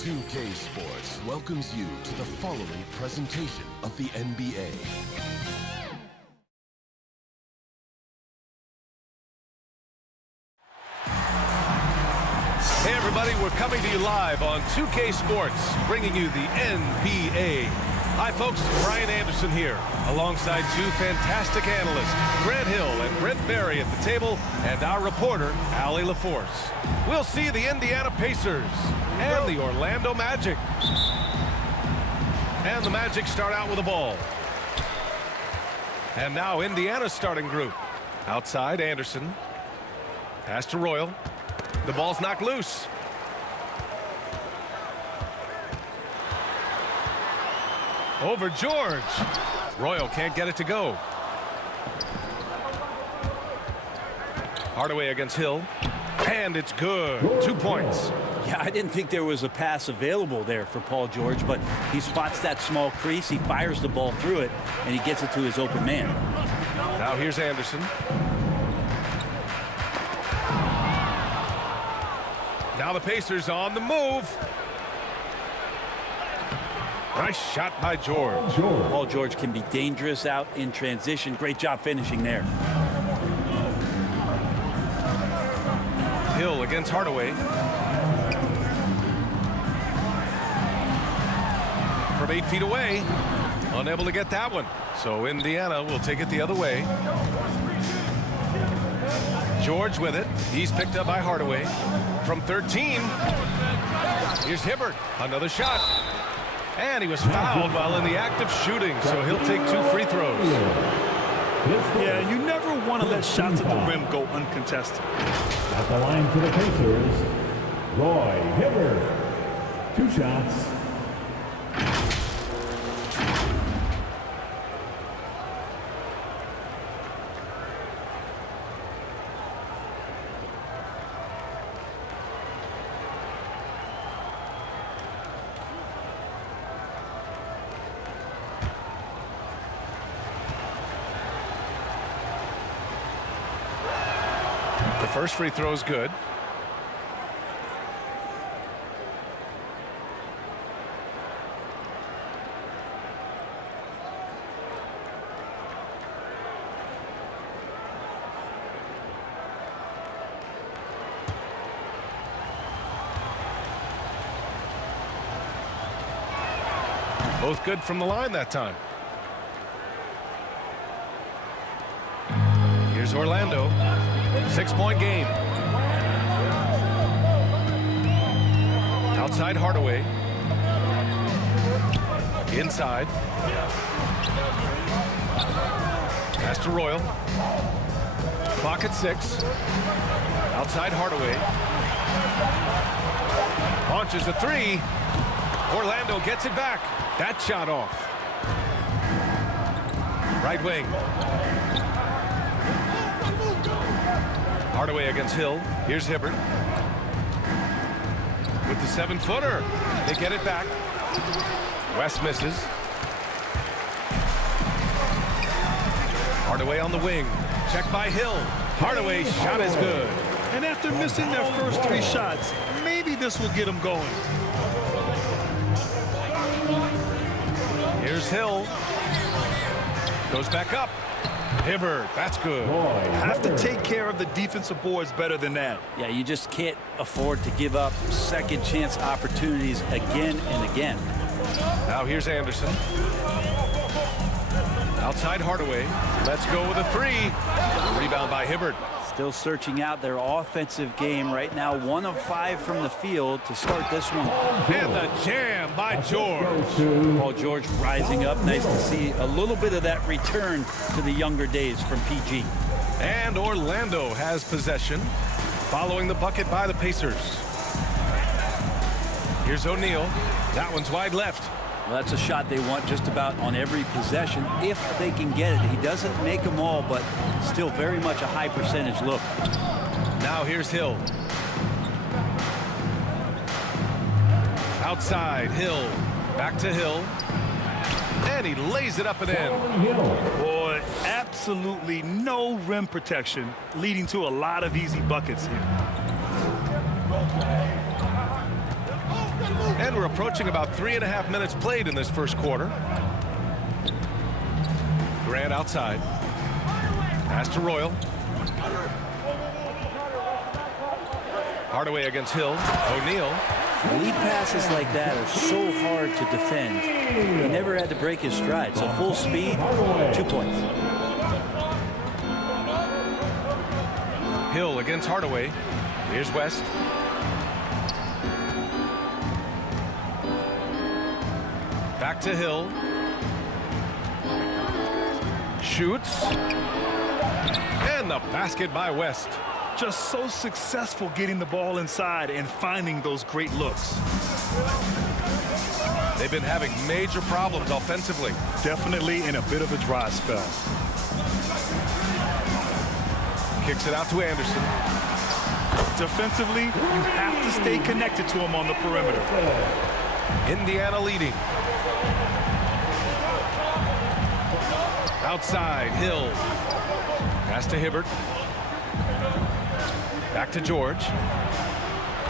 2K Sports welcomes you to the following presentation of the NBA. Hey everybody, we're coming to you live on 2K Sports, bringing you the NBA. Hi folks, Brian Anderson here, alongside two fantastic analysts, Grant Hill and Brent Barry at the table, and our reporter, Allie LaForce. We'll see the Indiana Pacers and the Orlando Magic. And the Magic start out with the ball. And now Indiana's starting group. Outside, Anderson. Pass to Royal. The ball's knocked loose. Over George. Royal can't get it to go. Hardaway against Hill. And it's good. 2 points. Yeah, I didn't think there was a pass available there for Paul George, but he spots that small crease, he fires the ball through it, and he gets it to his open man. Now here's Anderson. Now the Pacers on the move. Nice shot by George. Paul George can be dangerous out in transition. Great job finishing there. Hill against Hardaway. From 8 feet away. Unable to get that one. So Indiana will take it the other way. George with it. He's picked up by Hardaway. From 13. Here's Hibbert. Another shot. And he was fouled while in the act of shooting, so he'll take 2 free throws. Yeah, you never want to let shots at the rim go uncontested. At the line for the Pacers, Roy Hibbert. 2 shots. The first free throw is good. Both good from the line that time. Here's Orlando. 6-point game. Outside Hardaway. Inside. Pass to Royal. Clock at 6. Outside Hardaway. Launches a 3. Orlando gets it back. That shot off. Right wing. Hardaway against Hill. Here's Hibbert. With the 7-footer. They get it back. West misses. Hardaway on the wing. Check by Hill. Hardaway's shot is good. And after missing their first 3 shots, maybe this will get them going. Here's Hill. Goes back up. Hibbert, that's good. Have to take care of the defensive boards better than that. Yeah, you just can't afford to give up second chance opportunities again and again. Now here's Anderson. Outside Hardaway. Let's go with a 3. Rebound by Hibbert. Still searching out their offensive game right now. 1 of 5 from the field to start this one. And the jam by George. Paul George rising up. Nice to see a little bit of that return to the younger days from PG. And Orlando has possession following the bucket by the Pacers. Here's O'Neal. That one's wide left. Well, that's a shot they want just about on every possession if they can get it. He doesn't make them all, but still very much a high percentage look. Now here's Hill. Outside, Hill. Back to Hill. And he lays it up and in. Boy, absolutely no rim protection, leading to a lot of easy buckets here. And we're approaching about 3.5 minutes played in this first quarter. Grant outside. Pass to Royal. Hardaway against Hill. O'Neal. Lead passes like that are so hard to defend. He never had to break his stride. So full speed, 2 points. Hill against Hardaway. Here's West. Back to Hill. Shoots. And the basket by West. Just so successful getting the ball inside and finding those great looks. They've been having major problems offensively. Definitely in a bit of a dry spell. Kicks it out to Anderson. Defensively, you have to stay connected to him on the perimeter. Indiana leading. Outside, Hill. Pass to Hibbert. Back to George.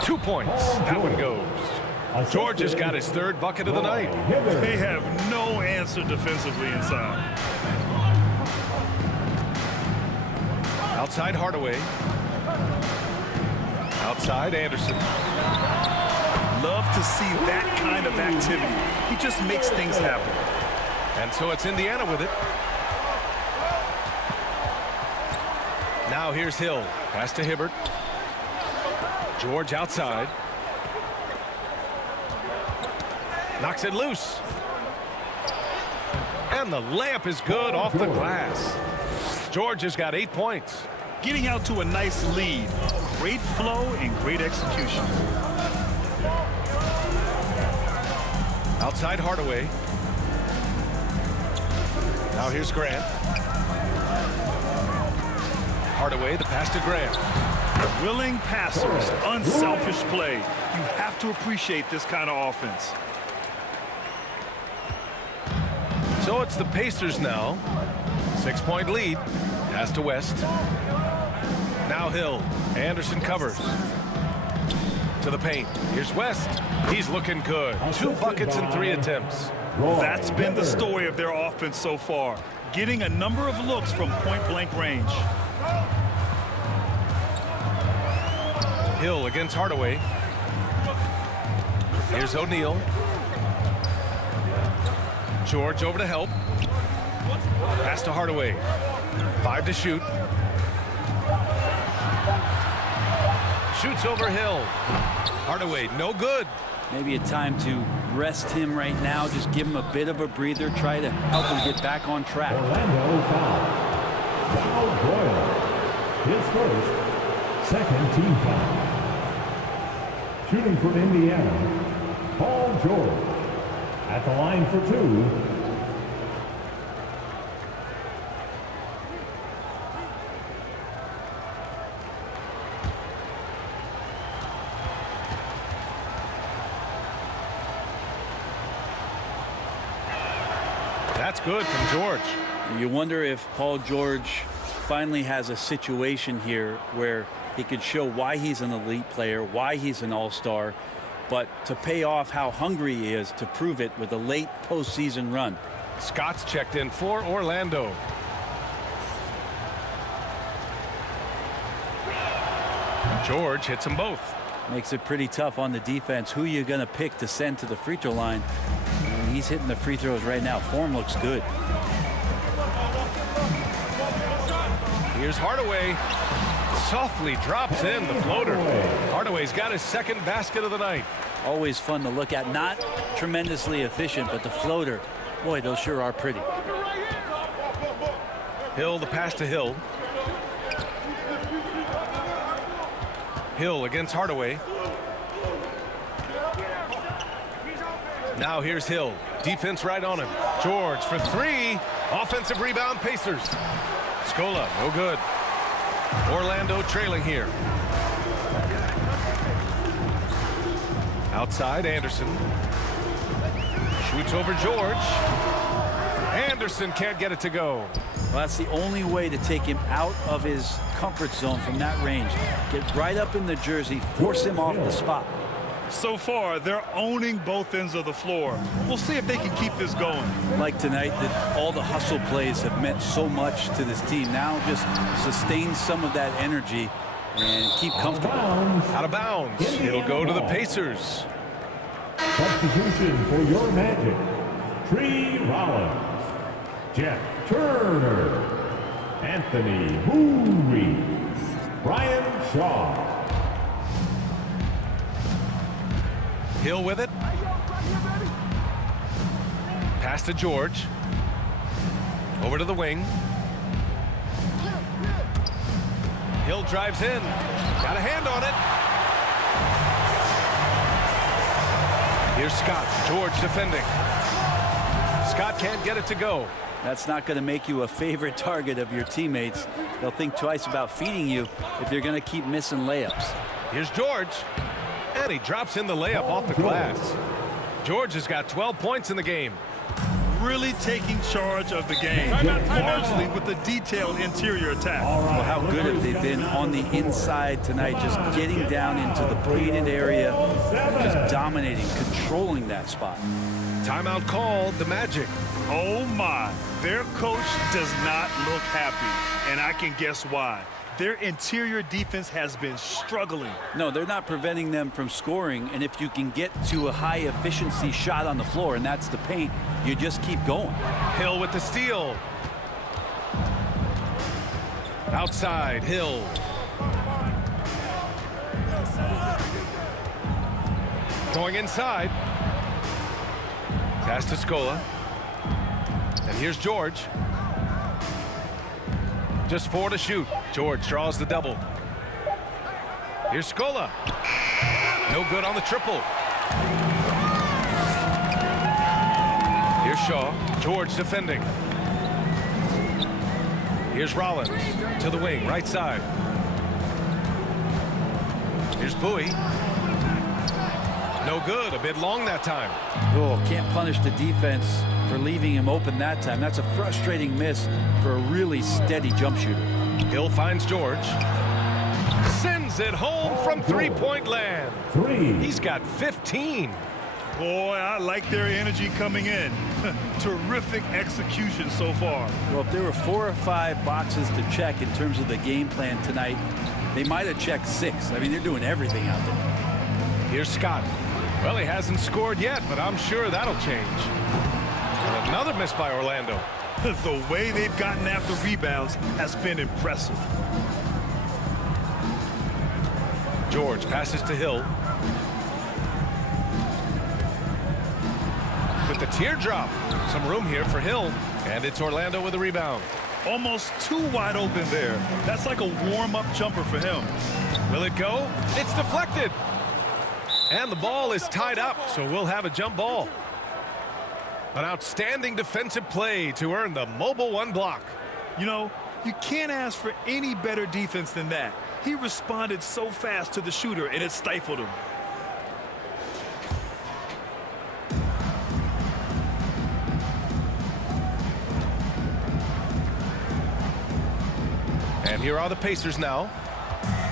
2 points. That one goes. George has got his third bucket of the night. They have no answer defensively inside. Outside Hardaway. Outside Anderson. Love to see that kind of activity. He just makes things happen. And so it's Indiana with it. Now here's Hill. Pass to Hibbert. George outside. Knocks it loose. And the layup is good off the glass. George has got 8 points. Getting out to a nice lead. Great flow and great execution. Outside Hardaway. Now here's Grant. Hardaway, the pass to Grant. Willing passers, unselfish play. You have to appreciate this kind of offense. So it's the Pacers now. 6-point lead. Pass to West. Now Hill. Anderson covers. To the paint. Here's West. He's looking good. 2 buckets in 3 attempts. That's been the story of their offense so far. Getting a number of looks from point-blank range. Hill against Hardaway. Here's O'Neal. George over to help. Pass to Hardaway. 5 to shoot. Shoots over Hill. Hardaway, no good. Maybe a time to rest him right now. Just give him a bit of a breather. Try to help him get back on track. Orlando foul. Foul Royal. His first, second team foul. Shooting for Indiana, Paul George. At the line for 2. That's good from George. You wonder if Paul George finally has a situation here where he could show why he's an elite player, why he's an all-star, but to pay off how hungry he is to prove it with a late postseason run. Scott's checked in for Orlando. George hits them both. Makes it pretty tough on the defense. Who you going to pick to send to the free throw line? And he's hitting the free throws right now. Form looks good. Here's Hardaway. Softly drops in the floater. Hardaway's got his second basket of the night. Always fun to look at. Not tremendously efficient, but the floater, boy, those sure are pretty. Hill, the pass to Hill. Hill against Hardaway. Now here's Hill. Defense right on him. George for 3. Offensive rebound, Pacers. Scola, no good. Orlando trailing here. Outside, Anderson. Shoots over George. Anderson can't get it to go. Well, that's the only way to take him out of his comfort zone from that range. Get right up in the jersey, force him off the spot. So far, they're owning both ends of the floor. We'll see if they can keep this going. Like tonight, that all the hustle plays have meant so much to this team. Now just sustain some of that energy and keep comfortable. Out of bounds. It'll go to the Pacers. Substitution for your Magic. Tree Rollins, Jeff Turner, Anthony Bowie, Brian Shaw. Hill with it. Pass to George. Over to the wing. Hill drives in. Got a hand on it. Here's Scott. George defending. Scott can't get it to go. That's not going to make you a favorite target of your teammates. They'll think twice about feeding you if you're going to keep missing layups. Here's George. And he drops in the layup off the glass. George has got 12 points in the game. Really taking charge of the game, largely with the detailed interior attack. Well, how good have they been on the inside tonight, just getting down into the painted area, just dominating, controlling that spot. Timeout called, the Magic. Oh my, their coach does not look happy, and I can guess why. Their interior defense has been struggling. No, they're not preventing them from scoring, and if you can get to a high efficiency shot on the floor, and that's the paint, you just keep going. Hill with the steal. Outside, Hill. Going inside. Pass to Scola. And here's George. Just 4 to shoot. George draws the double. Here's Scola. No good on the triple. Here's Shaw. George defending. Here's Rollins to the wing, right side. Here's Bowie. No good. A bit long that time. Oh, can't punish the defense for leaving him open that time. That's a frustrating miss for a really steady jump shooter. Hill finds George. Sends it home from three-point land. He's got 15. Boy, I like their energy coming in. Terrific execution so far. Well, if there were 4 or 5 boxes to check in terms of the game plan tonight, they might have checked 6. I mean, they're doing everything out there. Here's Scott. Well, he hasn't scored yet, but I'm sure that'll change. And another miss by Orlando. The way they've gotten after rebounds has been impressive. George passes to Hill. With the teardrop. Some room here for Hill. And it's Orlando with a rebound. Almost too wide open there. That's like a warm-up jumper for him. Will it go? It's deflected. And the ball is tied up, so we'll have a jump ball. An outstanding defensive play to earn the Mobile One block. You know, you can't ask for any better defense than that. He responded so fast to the shooter, and it stifled him. And here are the Pacers now.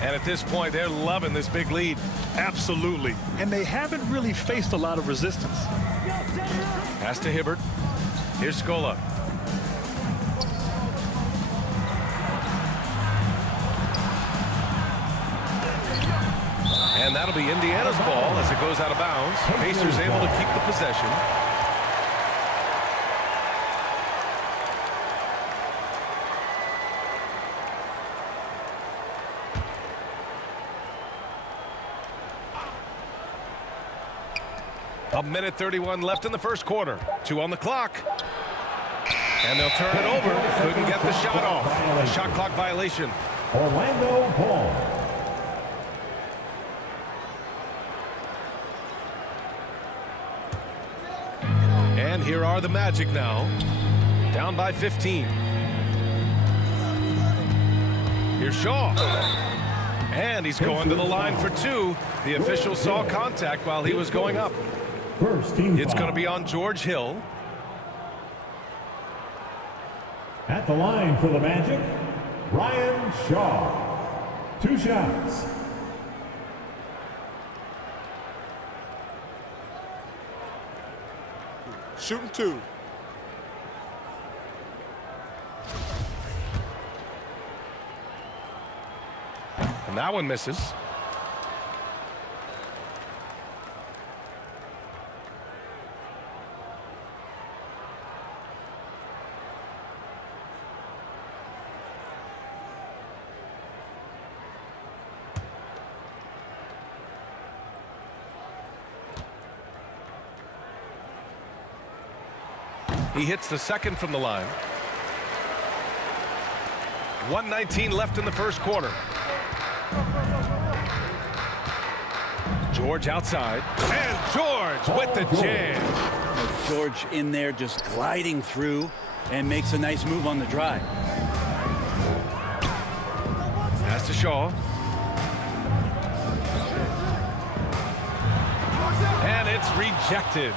And at this point, they're loving this big lead. Absolutely. And they haven't really faced a lot of resistance. Pass to Hibbert. Here's Scola. And that'll be Indiana's ball as it goes out of bounds. Pacers able to keep the possession. A minute 31 left in the first quarter. 2 on the clock. And they'll turn it over. Couldn't get the shot off. A shot clock violation. Orlando Ball. And here are the Magic now. Down by 15. Here's Shaw. And he's going to the line for 2. The official saw contact while he was going up. First team It's foul. going to be on George Hill. At the line for the Magic, Brian Shaw. 2 shots. Shooting 2. And that one misses. He hits the second from the line. 1:19 left in the first quarter. George outside. And George with the jam. George in there just gliding through and makes a nice move on the drive. Pass to Shaw. And it's rejected.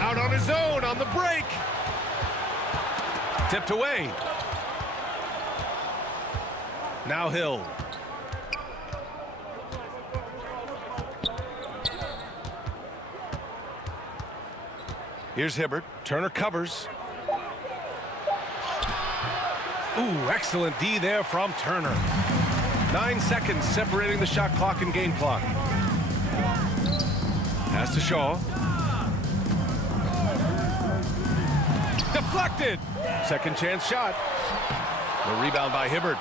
Out on his own on the break. Tipped away. Now Hill. Here's Hibbert. Turner covers. Ooh, excellent D there from Turner. 9 seconds separating the shot clock and game clock. Pass to Shaw. Deflected. Second chance shot. The rebound by Hibbert.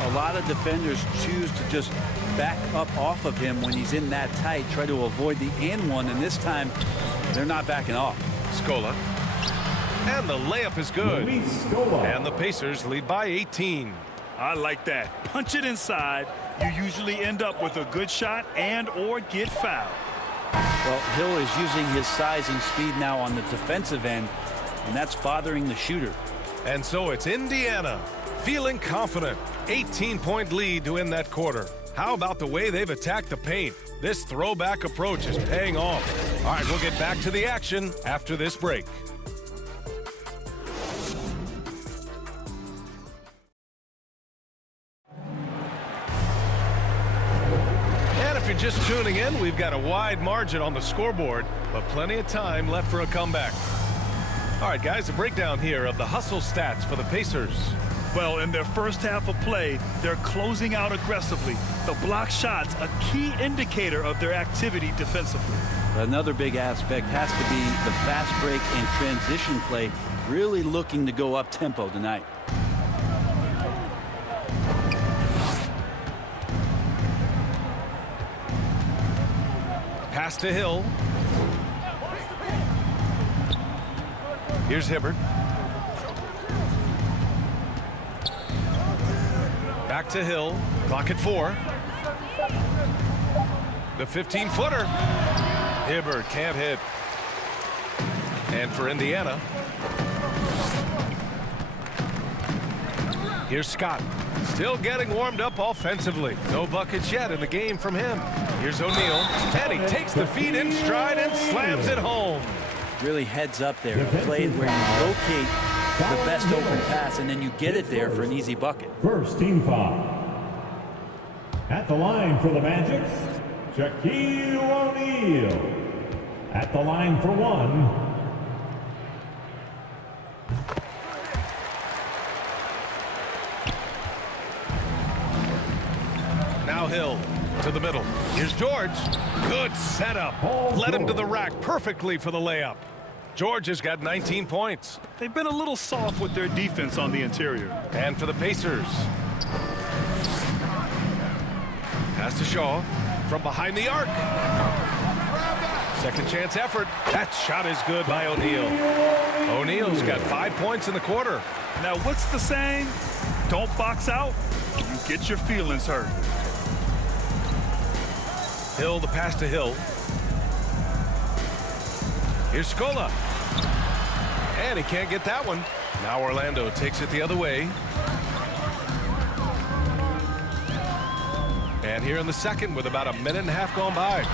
A lot of defenders choose to just back up off of him when he's in that tight, try to avoid the and one, and this time they're not backing off. Scola. And the layup is good. Luis Scola. And the Pacers lead by 18. I like that. Punch it inside. You usually end up with a good shot and or get fouled. Well, Hill is using his size and speed now on the defensive end, and that's bothering the shooter. And so it's Indiana feeling confident. 18-point lead to end that quarter. How about the way they've attacked the paint? This throwback approach is paying off. All right, we'll get back to the action after this break. And if you're just tuning in, we've got a wide margin on the scoreboard, but plenty of time left for a comeback. All right, guys, a breakdown here of the hustle stats for the Pacers. Well, in their first half of play, they're closing out aggressively. The block shots, a key indicator of their activity defensively. Another big aspect has to be the fast break and transition play, really looking to go up tempo tonight. Pass to Hill. Here's Hibbert. Back to Hill. Clock at 4. The 15-footer. Hibbert can't hit. And for Indiana, here's Scott. Still getting warmed up offensively. No buckets yet in the game from him. Here's O'Neal. And he takes the feed in stride and slams it home. Really heads up there. Played where you locate the best open pass and then you get it there for an easy bucket. First team foul. At the line for the Magic, Shaquille O'Neal. At the line for one. Now Hill to the middle. Here's George. Good setup. Led him to the rack perfectly for the layup. George has got 19 points. They've been a little soft with their defense on the interior. And for the Pacers. Pass to Shaw from behind the arc. Second chance effort. That shot is good by O'Neal. O'Neal's got 5 points in the quarter. Now, what's the saying? Don't box out, you get your feelings hurt. Hill, the pass to Hill. Here's Scola. And he can't get that one. Now Orlando takes it the other way. And here in the second with about a minute and a half gone by.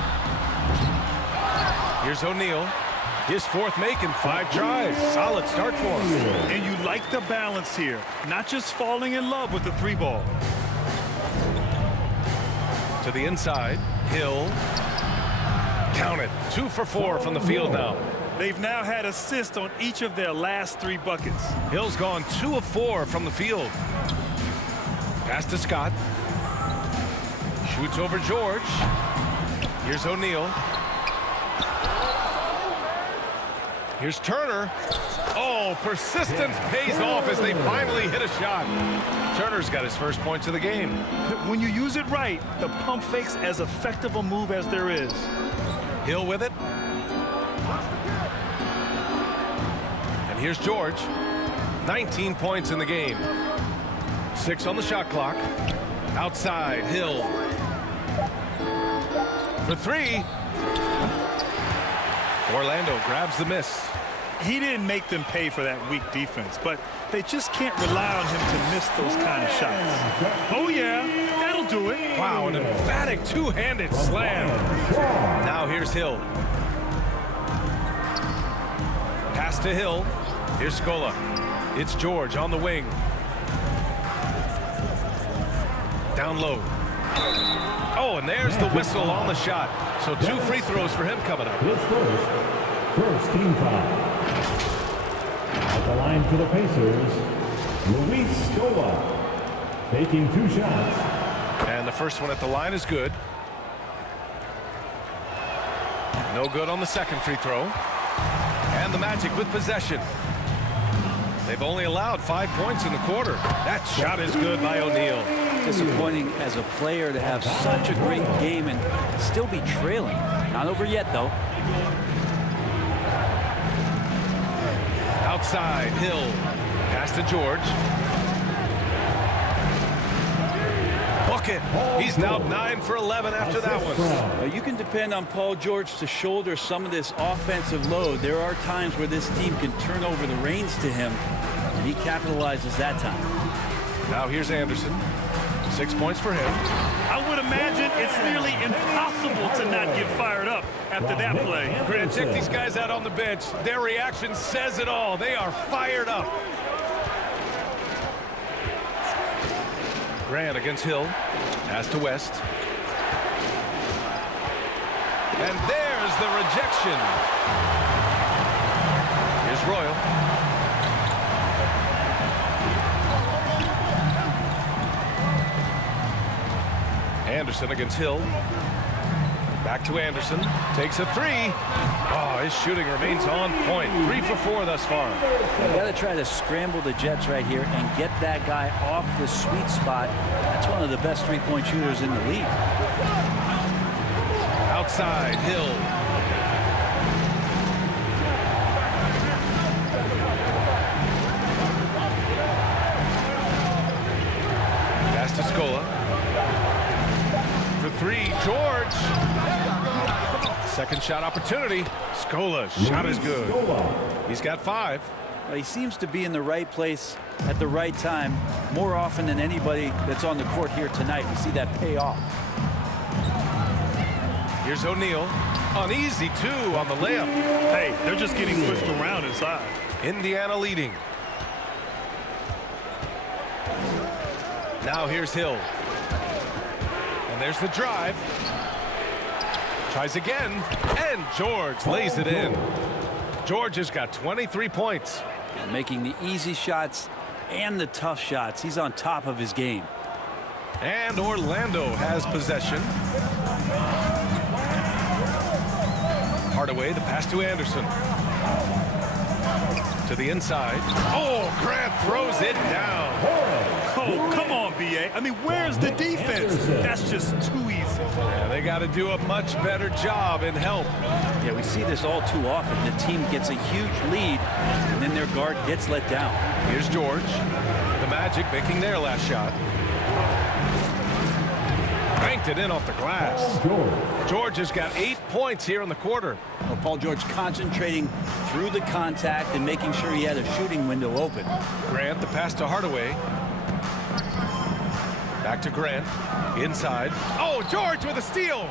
Here's O'Neal. His fourth make in 5 tries. Solid start for him. And you like the balance here. Not just falling in love with the 3-ball. To the inside. Hill. Count it. 2 for 4 from the field now. They've now had assists on each of their last 3 buckets. Hill's gone 2 of 4 from the field. Pass to Scott. Shoots over George. Here's O'Neal. Here's Turner. Oh, persistence pays off as they finally hit a shot. Turner's got his first points of the game. When you use it right, the pump fake's as effective a move as there is. Hill with it. And here's George. 19 points in the game. 6 on the shot clock. Outside, Hill. For 3. Orlando grabs the miss. He didn't make them pay for that weak defense, but they just can't rely on him to miss those kind of shots. Oh, yeah, that'll do it. Wow, an emphatic two-handed slam. Now here's Hill. Pass to Hill. Here's Scola. It's George on the wing. Down low. Oh, and there's the whistle on the shot. So 2 free throws for him coming up. His first team foul. At the line for the Pacers, Luis Scola, taking 2 shots. And the first one at the line is good. No good on the second free throw. And the Magic with possession. They've only allowed 5 points in the quarter. That shot is good by O'Neal. Disappointing as a player to have such a great game and still be trailing. Not over yet, though. Outside, Hill. Pass to George. Bucket. He's now 9 for 11 after that one. You can depend on Paul George to shoulder some of this offensive load. There are times where this team can turn over the reins to him, and he capitalizes that time. Now here's Anderson. 6 points for him. I would imagine it's nearly impossible to not get fired up after that play. Grant, check these guys out on the bench. Their reaction says it all. They are fired up. Grant against Hill. Pass to West. And there's the rejection. Here's Royal. Anderson against Hill. Back to Anderson. Takes a 3. Oh, his shooting remains on point. 3 for 4 thus far. You got to try to scramble the Jets right here and get that guy off the sweet spot. That's one of the best three-point shooters in the league. Outside, Hill. Pass to Scola. For 3, George. Second shot opportunity. Scola, shot is good. He's got 5. Well, he seems to be in the right place at the right time more often than anybody that's on the court here tonight. We see that pay off. Here's O'Neal. An easy 2 on the layup. Hey, they're just getting pushed around inside. Indiana leading. Now here's Hill. And there's the drive. Tries again. And George lays it in. George has got 23 points. Making the easy shots and the tough shots. He's on top of his game. And Orlando has possession. Hardaway, the pass to Anderson. To the inside. Oh, Grant throws it down. Oh, come on, B.A. I mean, where's the defense? That's just too easy. Yeah, they got to do a much better job in help. Yeah, we see this all too often. The team gets a huge lead, and then their guard gets let down. Here's George. The Magic making their last shot. Banked it in off the glass. George has got 8 points here in the quarter. Well, Paul George concentrating through the contact and making sure he had a shooting window open. Grant, the pass to Hardaway. Back to Grant. Inside. Oh, George with a steal.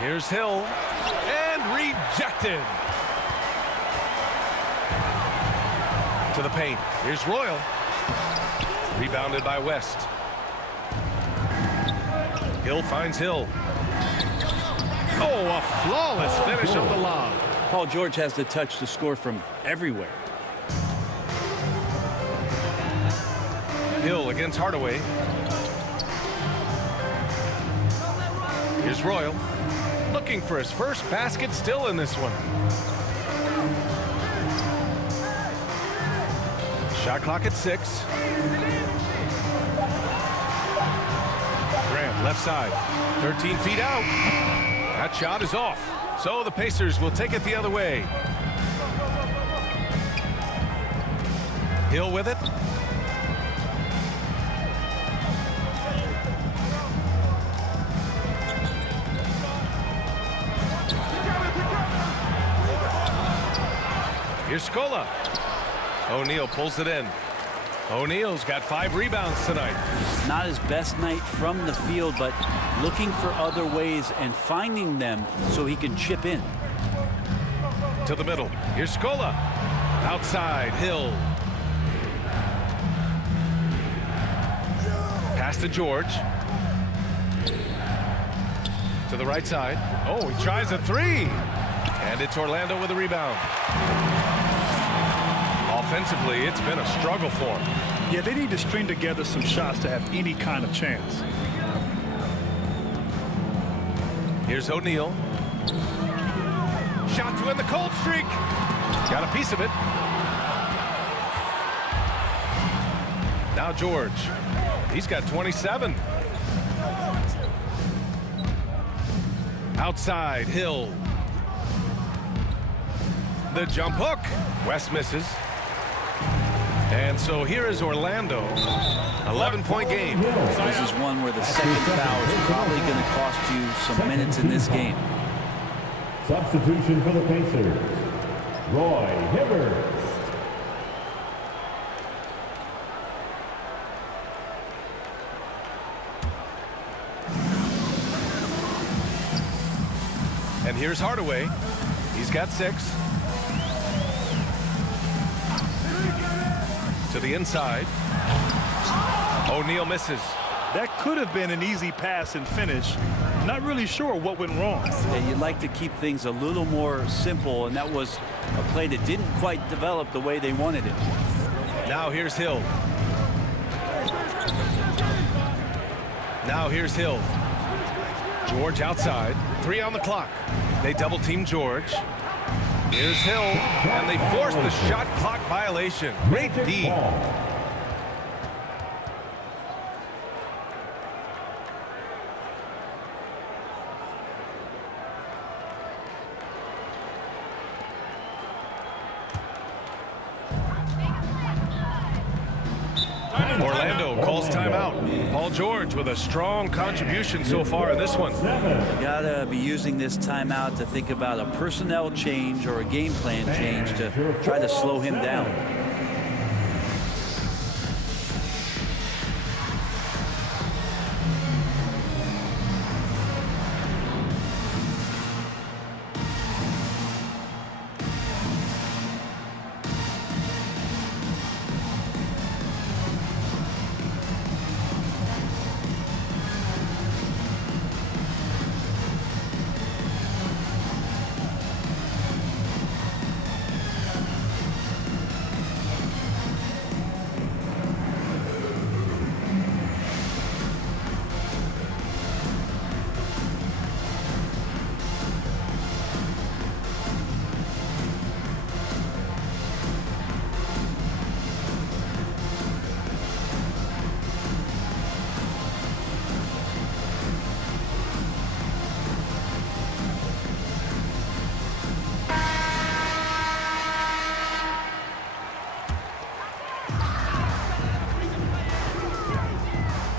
Here's Hill. And rejected. To the paint. Here's Royal. Rebounded by West. Hill finds Hill. Oh, Oh, a flawless finish on the lob. Paul George has the touch to score from everywhere. Hill against Hardaway. Here's Royal. Looking for his first basket still in this one. Shot clock at 6. Grant left side. 13 feet out. That shot is off. So the Pacers will take it the other way. Hill with it. Here's Scola. O'Neal pulls it in. O'Neal's got 5 rebounds tonight. Not his best night from the field, but looking for other ways and finding them so he can chip in. To the middle. Here's Scola. Outside, Hill. Pass to George. To the right side. Oh, he tries a 3. And it's Orlando with a rebound. Offensively, it's been a struggle for him. Yeah, they need to string together some shots to have any kind of chance. Here's O'Neal. Shot to end the cold streak. Got a piece of it. Now George. He's got 27. Outside, Hill. The jump hook. West misses. And so here is Orlando. 11-point game. This is one where the second foul is probably going to cost you some minutes in this game. Substitution for the Pacers. Roy Hibbert. And here's Hardaway. He's got 6. To the inside. O'Neal misses. That could have been an easy pass and finish. Not really sure what went wrong. Yeah, you'd like to keep things a little more simple, and that was a play that didn't quite develop the way they wanted it. Now here's Hill. Now here's Hill. George outside. 3 on the clock. They double team George. Here's Hill, and they force the shot clock violation. Great D. Orlando calls timeout. Paul George with a strong contribution so far in this one. You gotta be using this timeout to think about a personnel change or a game plan change to try to slow him down.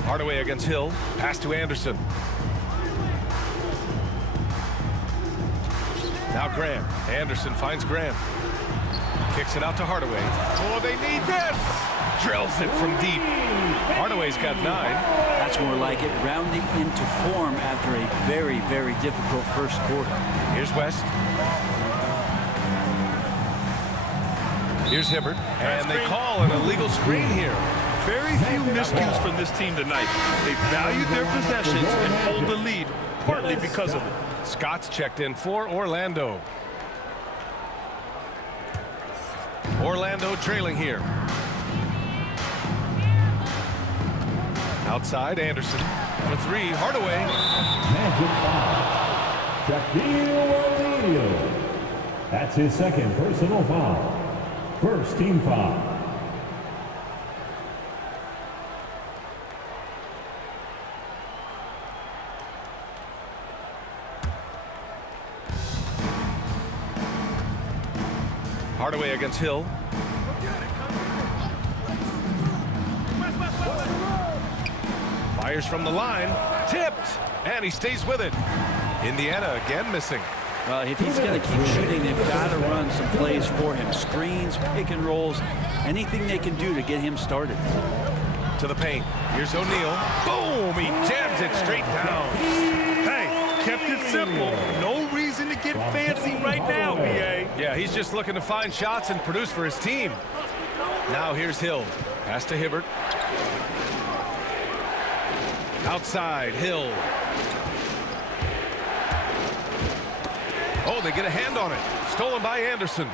Hardaway against Hill. Pass to Anderson. Now Grant. Anderson finds Grant. Kicks it out to Hardaway. Oh, they need this! Drills it from deep. Hardaway's got 9. That's more like it, rounding into form after a very, very difficult first quarter. Here's West. Here's Hibbert. And they call an illegal screen here. Very few miscues from this team tonight. They valued their possessions and hold the lead, partly because of it. Scott's checked in for Orlando. Orlando trailing here. Outside, Anderson. For three, Hardaway. Magic foul. Shaquille O'Neal. That's his second personal foul. First team foul. Hardaway against Hill. Fires from the line. Tipped. And he stays with it. Indiana again missing. Well, if he's going to keep shooting, they've got to run some plays for him. Screens, pick and rolls, anything they can do to get him started. To the paint. Here's O'Neal. Boom! He jams it straight down. Hey, kept it simple. No reason to get fancy right now, B.A. Yeah, he's just looking to find shots and produce for his team. Now here's Hill. Pass to Hibbert. Outside, Hill. Oh, they get a hand on it. Stolen by Anderson.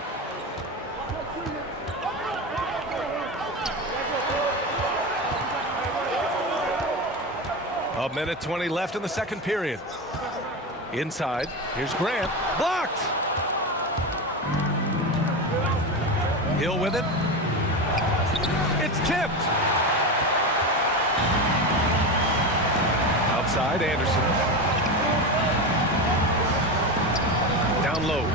A minute 20 left in the second period. Inside, here's Grant. Blocked! Hill with it. It's tipped. Outside, Anderson. Down low.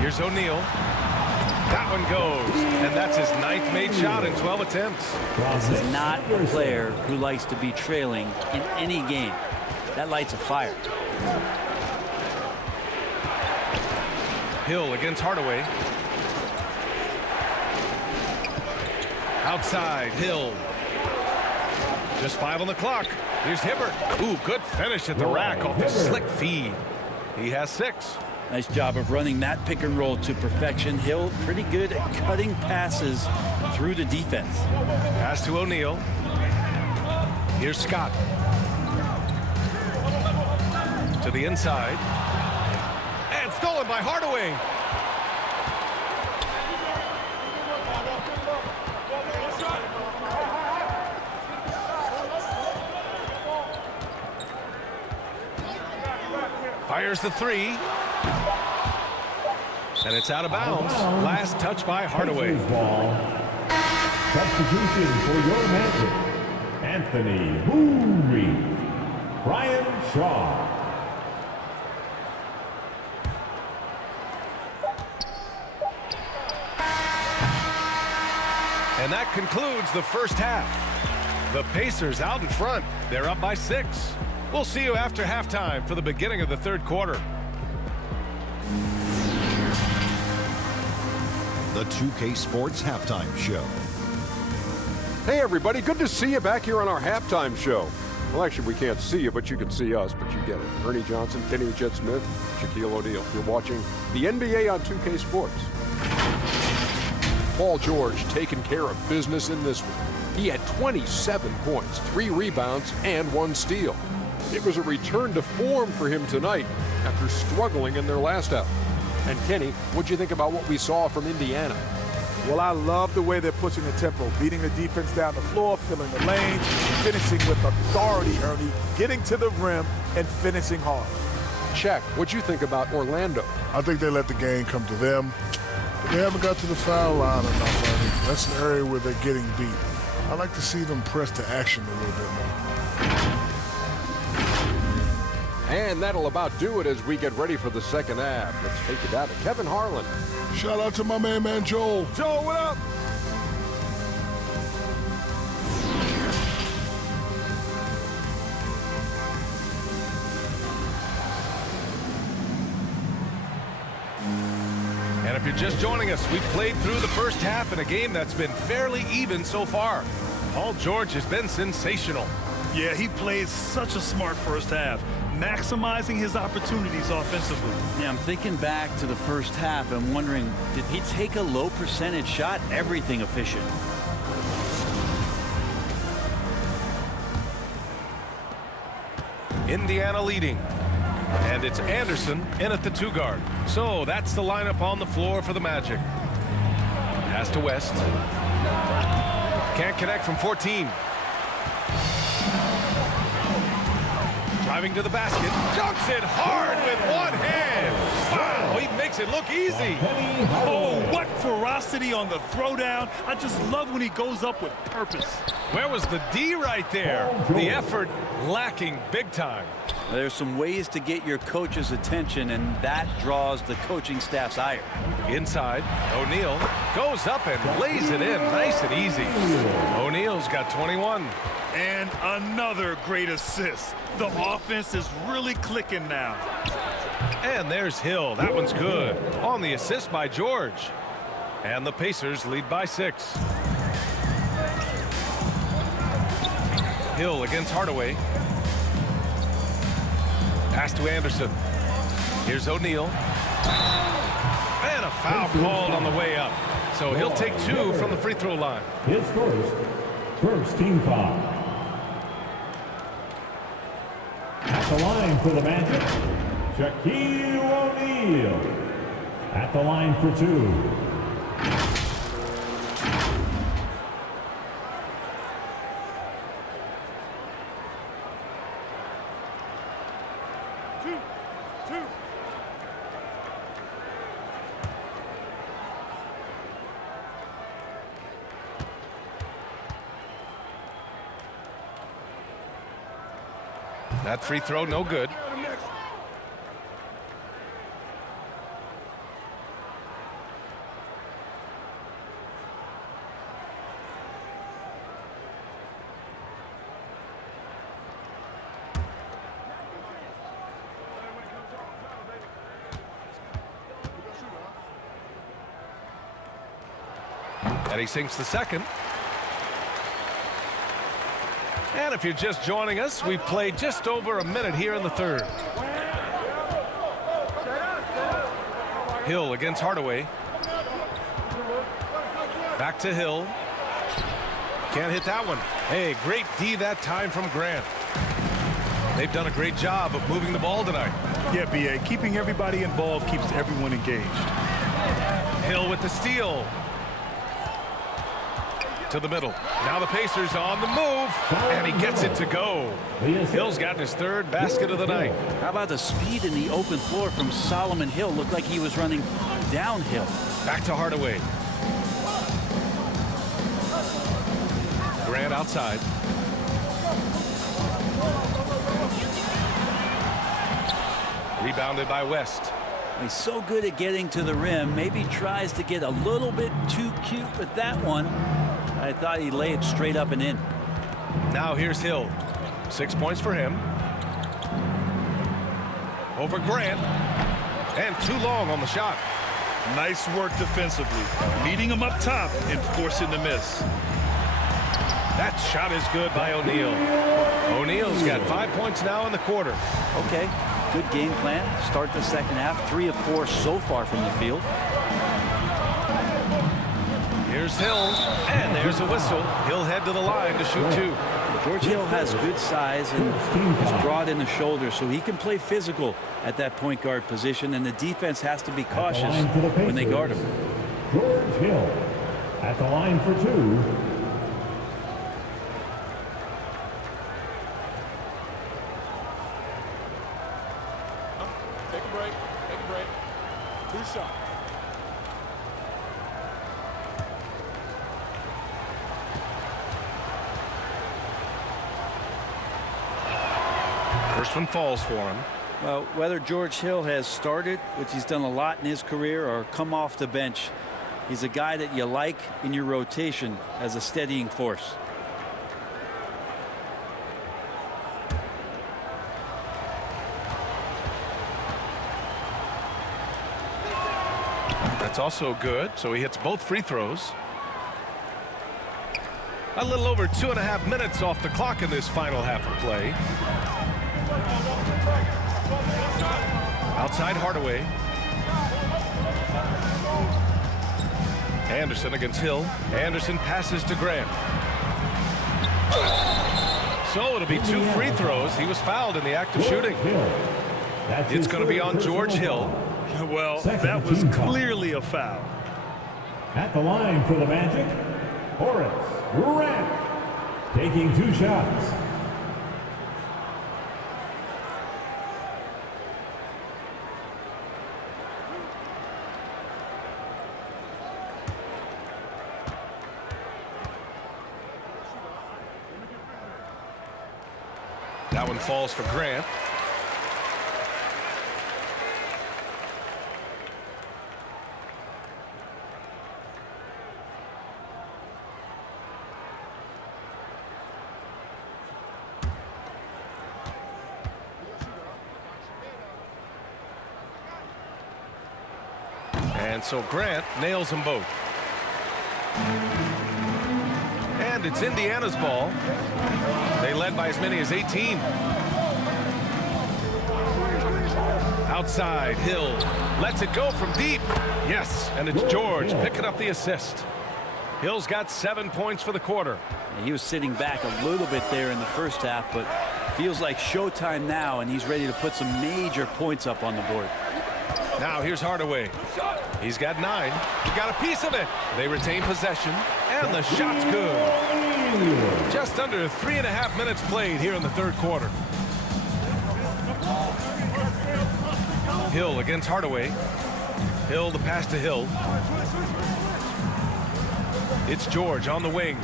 Here's O'Neal. That one goes. And that's his ninth made shot in 12 attempts. This is not a player who likes to be trailing in any game. That lights a fire. Hill against Hardaway. Outside, Hill. Just 5 on the clock. Here's Hibbert. Ooh, good finish at the rack off the slick feed. He has 6. Nice job of running that pick and roll to perfection. Hill pretty good at cutting passes through the defense. Pass to O'Neal. Here's Scott. To the inside. And stolen by Hardaway. Fires the three. And it's out of bounds. Last touch by Hardaway. Substitution for your Magic. Anthony Bowie. Brian Shaw. And that concludes the first half. The Pacers out in front. They're up by 6. We'll see you after halftime for the beginning of the third quarter. The 2K Sports Halftime Show. Hey everybody, good to see you back here on our halftime show. Well, actually we can't see you, but you can see us, but you get it. Ernie Johnson, Kenny the Jet Smith, Shaquille O'Neal. You're watching the NBA on 2K Sports. Paul George taking care of business in this one. He had 27 points, 3 rebounds, and 1 steal. It was a return to form for him tonight after struggling in their last out. And Kenny, what'd you think about what we saw from Indiana? Well, I love the way they're pushing the tempo, beating the defense down the floor, filling the lanes, finishing with authority, Ernie, getting to the rim and finishing hard. Shaq, what'd you think about Orlando? I think they let the game come to them. But they haven't got to the foul line enough, Ernie. That's an area where they're getting beat. I like to see them press to action a little bit more. And that'll about do it as we get ready for the second half. Let's take it down to Kevin Harlan. Shout out to my man Joel. Joe, what up? And if you're just joining us, we've played through the first half in a game that's been fairly even so far. Paul George has been sensational. Yeah, he played such a smart first half, maximizing his opportunities offensively. Yeah, I'm thinking back to the first half and wondering, did he take a low percentage shot? Everything efficient. Indiana leading. And it's Anderson in at the 2 guard. So that's the lineup on the floor for the Magic. Pass to West. Can't connect from 14. Driving to the basket. Dunks it hard with one hand. Wow, he makes it look easy. Oh, what ferocity on the throwdown. I just love when he goes up with purpose. Where was the D right there? The effort lacking big time. There's some ways to get your coach's attention, and that draws the coaching staff's ire. Inside, O'Neal goes up and lays it in nice and easy. O'Neal's got 21. And another great assist. The offense is really clicking now. And there's Hill. That one's good. On the assist by George. And the Pacers lead by 6. Hill against Hardaway. Pass to Anderson. Here's O'Neal. And a foul called on the way up. So he'll take 2 from the free throw line. His first team foul. At the line for the Magic, Shaquille O'Neal. At the line for 2. That free throw, no good. And he sinks the second. And if you're just joining us, we've played just over a minute here in the third. Hill against Hardaway. Back to Hill. Can't hit that one. Hey, great D that time from Grant. They've done a great job of moving the ball tonight. Yeah, B.A. Keeping everybody involved keeps everyone engaged. Hill with the steal. To the middle. Now the Pacers on the move, and he gets it to go. Hill's gotten his 3rd basket of the night. How about the speed in the open floor from Solomon Hill? Looked like he was running downhill. Back to Hardaway. Grant outside. Rebounded by West. He's so good at getting to the rim. Maybe tries to get a little bit too cute with that one. I thought he'd lay it straight up and in. Now here's Hill. 6 points for him. Over Grant. And too long on the shot. Nice work defensively. Meeting him up top and forcing the miss. That shot is good by O'Neal. O'Neal's got 5 points now in the quarter. Okay, good game plan. Start the second half. 3 of 4 so far from the field. Here's Hill, and there's a whistle. He'll head to the line to shoot 2. George Hill has good size and is broad in the shoulders, so he can play physical at that point guard position, and the defense has to be cautious when they guard him. George Hill at the line for 2. Take a break. 2 shots. First one falls for him. Well, whether George Hill has started, which he's done a lot in his career, or come off the bench, he's a guy that you like in your rotation as a steadying force. That's also good, so he hits both free throws. A little over 2.5 minutes off the clock in this final half of play. Outside Hardaway. Anderson against Hill. Anderson passes to Grant. So it'll be 2 free throws. He was fouled in the act of shooting. It's going to be on George Hill. Well, that was clearly a foul. At the line for the Magic, Horace Grant, taking 2 shots. That one falls for Grant. And so Grant nails them both. And it's Indiana's ball. They led by as many as 18. Outside, Hill lets it go from deep. Yes, and it's George picking up the assist. Hill's got 7 points for the quarter. He was sitting back a little bit there in the first half, but feels like showtime now, and he's ready to put some major points up on the board. Now here's Hardaway. He's got 9. He got a piece of it. They retain possession, and the shot's good. Just under 3.5 minutes played here in the third quarter. Hill against Hardaway. Hill, the pass to Hill. It's George on the wing.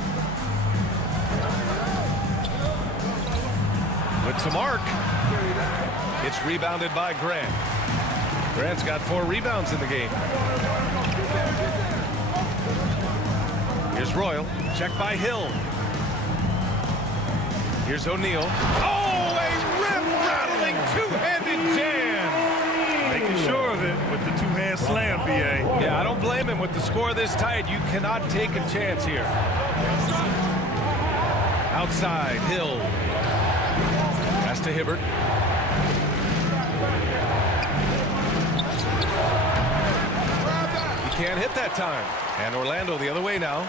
With some arc. It's rebounded by Grant. Grant's got 4 rebounds in the game. Here's Royal. Checked by Hill. Here's O'Neal. Oh, a rim-rattling two-handed jam. Making sure of it with the 2-hand slam, B.A. Yeah, I don't blame him. With the score this tight, you cannot take a chance here. Outside, Hill. Pass to Hibbert. He can't hit that time. And Orlando the other way now.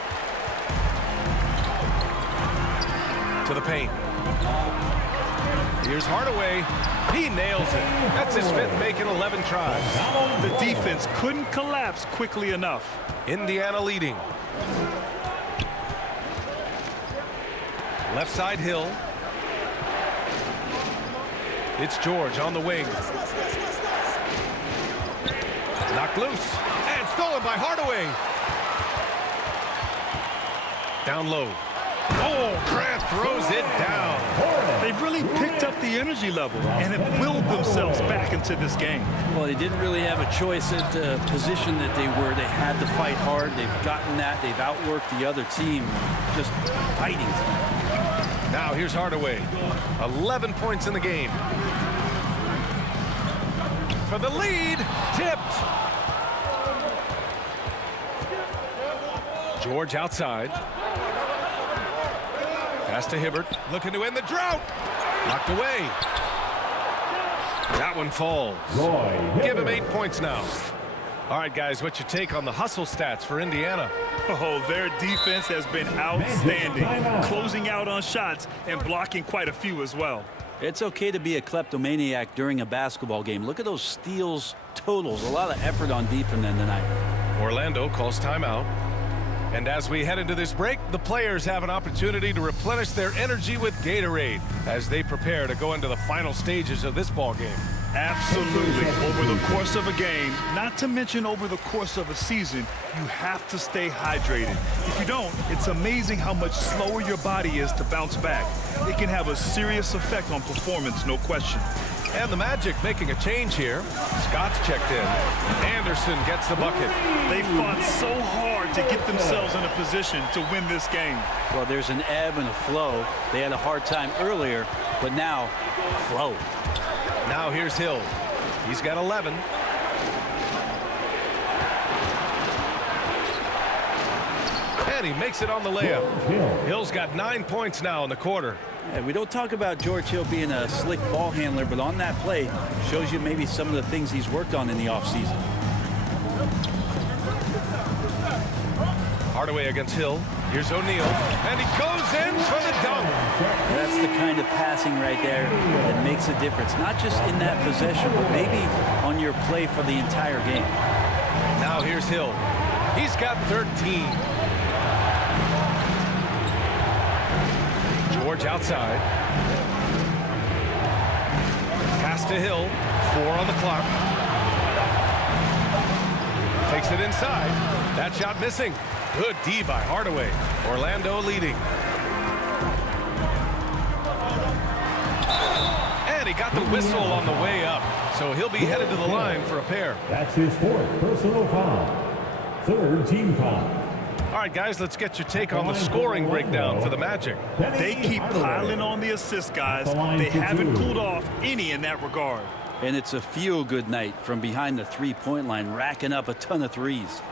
To the paint. Here's Hardaway. He nails it. That's his 5th, making 11 tries. The defense couldn't collapse quickly enough. Indiana leading. Left side, Hill. It's George on the wing. Knocked loose. And stolen by Hardaway. Down low. Oh, Grant throws it down. They've really picked up the energy level and have willed themselves back into this game. Well, they didn't really have a choice at the position that they were. They had to fight hard. They've gotten that. They've outworked the other team. Just fighting. Now here's Hardaway. 11 points in the game. For the lead. Tipped. George outside. Pass to Hibbert, looking to end the drought. Knocked away. That one falls. Give him 8 points now. All right, guys, what's your take on the hustle stats for Indiana? Oh, their defense has been outstanding, closing out on shots and blocking quite a few as well. It's okay to be a kleptomaniac during a basketball game. Look at those steals totals. A lot of effort on defense tonight. Orlando calls timeout. And as we head into this break, the players have an opportunity to replenish their energy with Gatorade as they prepare to go into the final stages of this ball game. Absolutely. Over the course of a game, not to mention over the course of a season, you have to stay hydrated. If you don't, it's amazing how much slower your body is to bounce back. It can have a serious effect on performance, no question. And the Magic making a change here. Scott's checked in. Anderson gets the bucket. They fought so hard to get themselves in a position to win this game. Well, there's an ebb and a flow. They had a hard time earlier, but now, flow. Now here's Hill. He's got 11. And he makes it on the layup. Hill's got 9 points now in the quarter. Yeah, we don't talk about George Hill being a slick ball handler, but on that play, shows you maybe some of the things he's worked on in the offseason. Hardaway against Hill. Here's O'Neal, and he goes in for the dunk. That's the kind of passing right there that makes a difference, not just in that possession, but maybe on your play for the entire game. Now here's Hill. He's got 13. George outside. Pass to Hill. 4 on the clock. Takes it inside. That shot missing. Good D by Hardaway. Orlando leading. And he got the whistle on the way up. So he'll be headed to the line for a pair. That's his 4th personal foul. 3rd team foul. All right, guys, let's get your take on the scoring breakdown for the Magic. They keep piling on the assists, guys. They haven't cooled off any in that regard. And it's a feel-good night from behind the three-point line, racking up a ton of threes.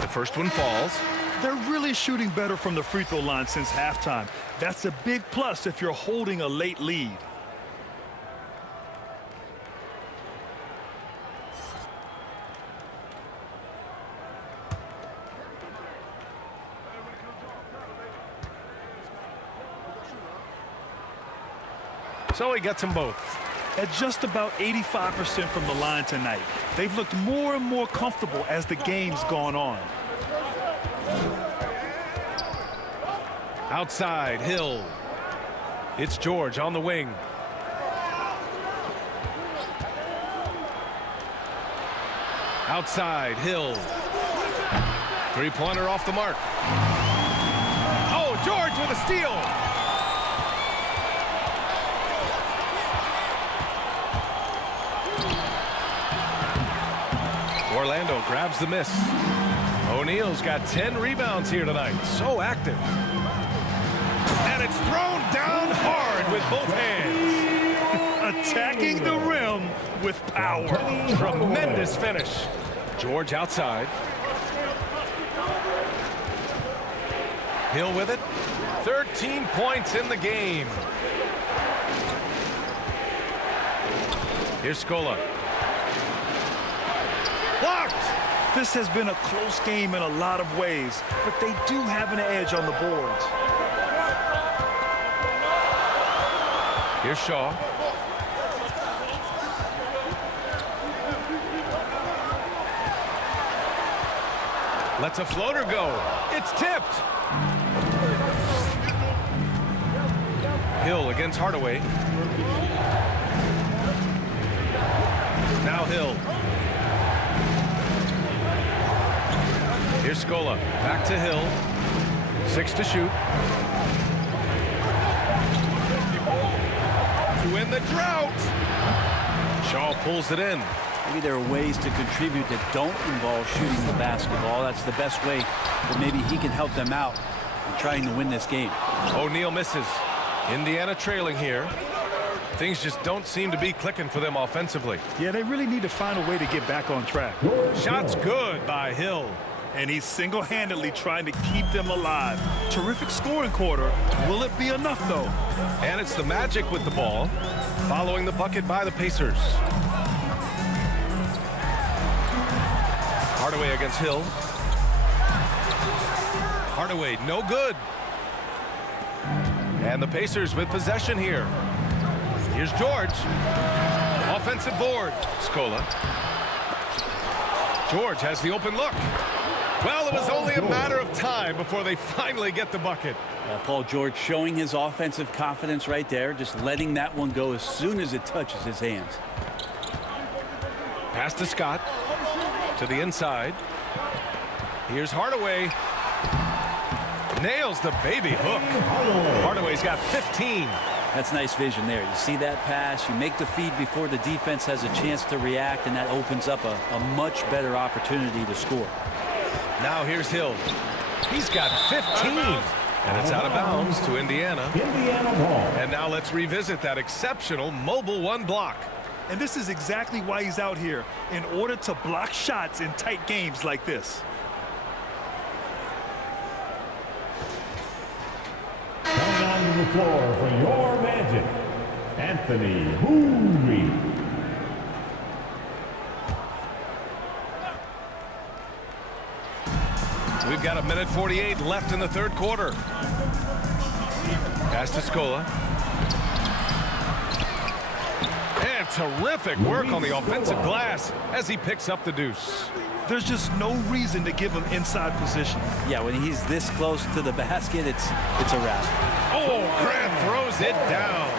The first one falls. They're really shooting better from the free throw line since halftime. That's a big plus if you're holding a late lead. So he gets them both. At just about 85% from the line tonight. They've looked more and more comfortable as the game's gone on. Outside, Hill. It's George on the wing. Outside, Hill. Three-pointer off the mark. Oh, George with a steal. Orlando grabs the miss. O'Neal's got 10 rebounds here tonight. So active. And it's thrown down hard with both hands. Attacking the rim with power. Tremendous finish. George outside. Hill with it. 13 points in the game. Here's Scola. Blocked. This has been a close game in a lot of ways, but they do have an edge on the boards. Here's Shaw. Lets a floater go. It's tipped. Hill against Hardaway. Now Hill. Here's Scola. Back to Hill. 6 to shoot. To win the drought. Shaw pulls it in. Maybe there are ways to contribute that don't involve shooting the basketball. That's the best way that maybe he can help them out in trying to win this game. O'Neal misses. Indiana trailing here. Things just don't seem to be clicking for them offensively. Yeah, they really need to find a way to get back on track. Shot's good by Hill. And he's single-handedly trying to keep them alive. Terrific scoring quarter. Will it be enough, though? And it's the Magic with the ball, following the bucket by the Pacers. Hardaway against Hill. Hardaway, no good. And the Pacers with possession here. Here's George. Offensive board. Scola. George has the open look. Well, it was only a matter of time before they finally get the bucket. Paul George showing his offensive confidence right there, just letting that one go as soon as it touches his hands. Pass to Scott. To the inside. Here's Hardaway. Nails the baby hook. Hardaway's got 15. That's nice vision there. You see that pass, you make the feed before the defense has a chance to react, and that opens up a much better opportunity to score. Now here's Hill. He's got 15. And it's out of bounds to Indiana. Indiana ball. And now let's revisit that exceptional Mobile One block. And this is exactly why he's out here, in order to block shots in tight games like this. Timeout onto the floor for your Magic, Anthony Hooley. We've got 1:48 left in the third quarter. Pass to Scola. And terrific work on the offensive glass as he picks up the deuce. There's just no reason to give him inside position. Yeah, when he's this close to the basket, it's a wrap. Oh, Grant throws it down.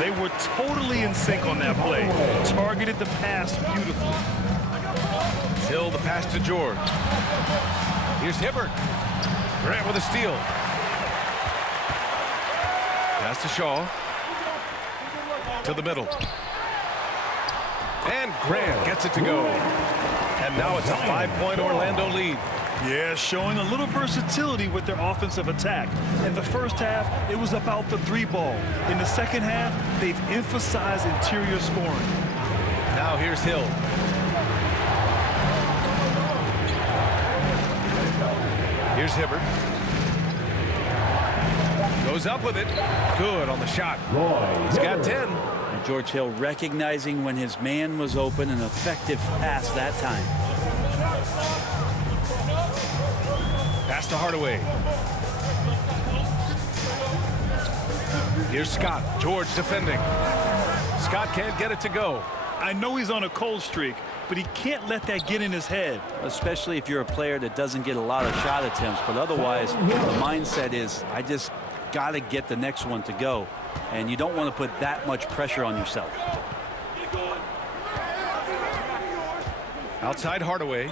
They were totally in sync on that play. Targeted the pass beautifully. Hill the pass to George. Here's Hibbert. Grant with a steal. Pass to Shaw. To the middle. And Grant gets it to go. And now it's a 5-point Orlando lead. Yeah, showing a little versatility with their offensive attack. In the first half, it was about the three ball. In the second half, they've emphasized interior scoring. Now here's Hill. Here's Hibbert. Goes up with it. Good on the shot. He's got 10. And George Hill recognizing when his man was open, an effective pass that time. Pass to Hardaway. Here's Scott. George defending. Scott can't get it to go. I know he's on a cold streak, but he can't let that get in his head. Especially if you're a player that doesn't get a lot of shot attempts. But otherwise, the mindset is, I just got to get the next one to go. And you don't want to put that much pressure on yourself. Outside Hardaway.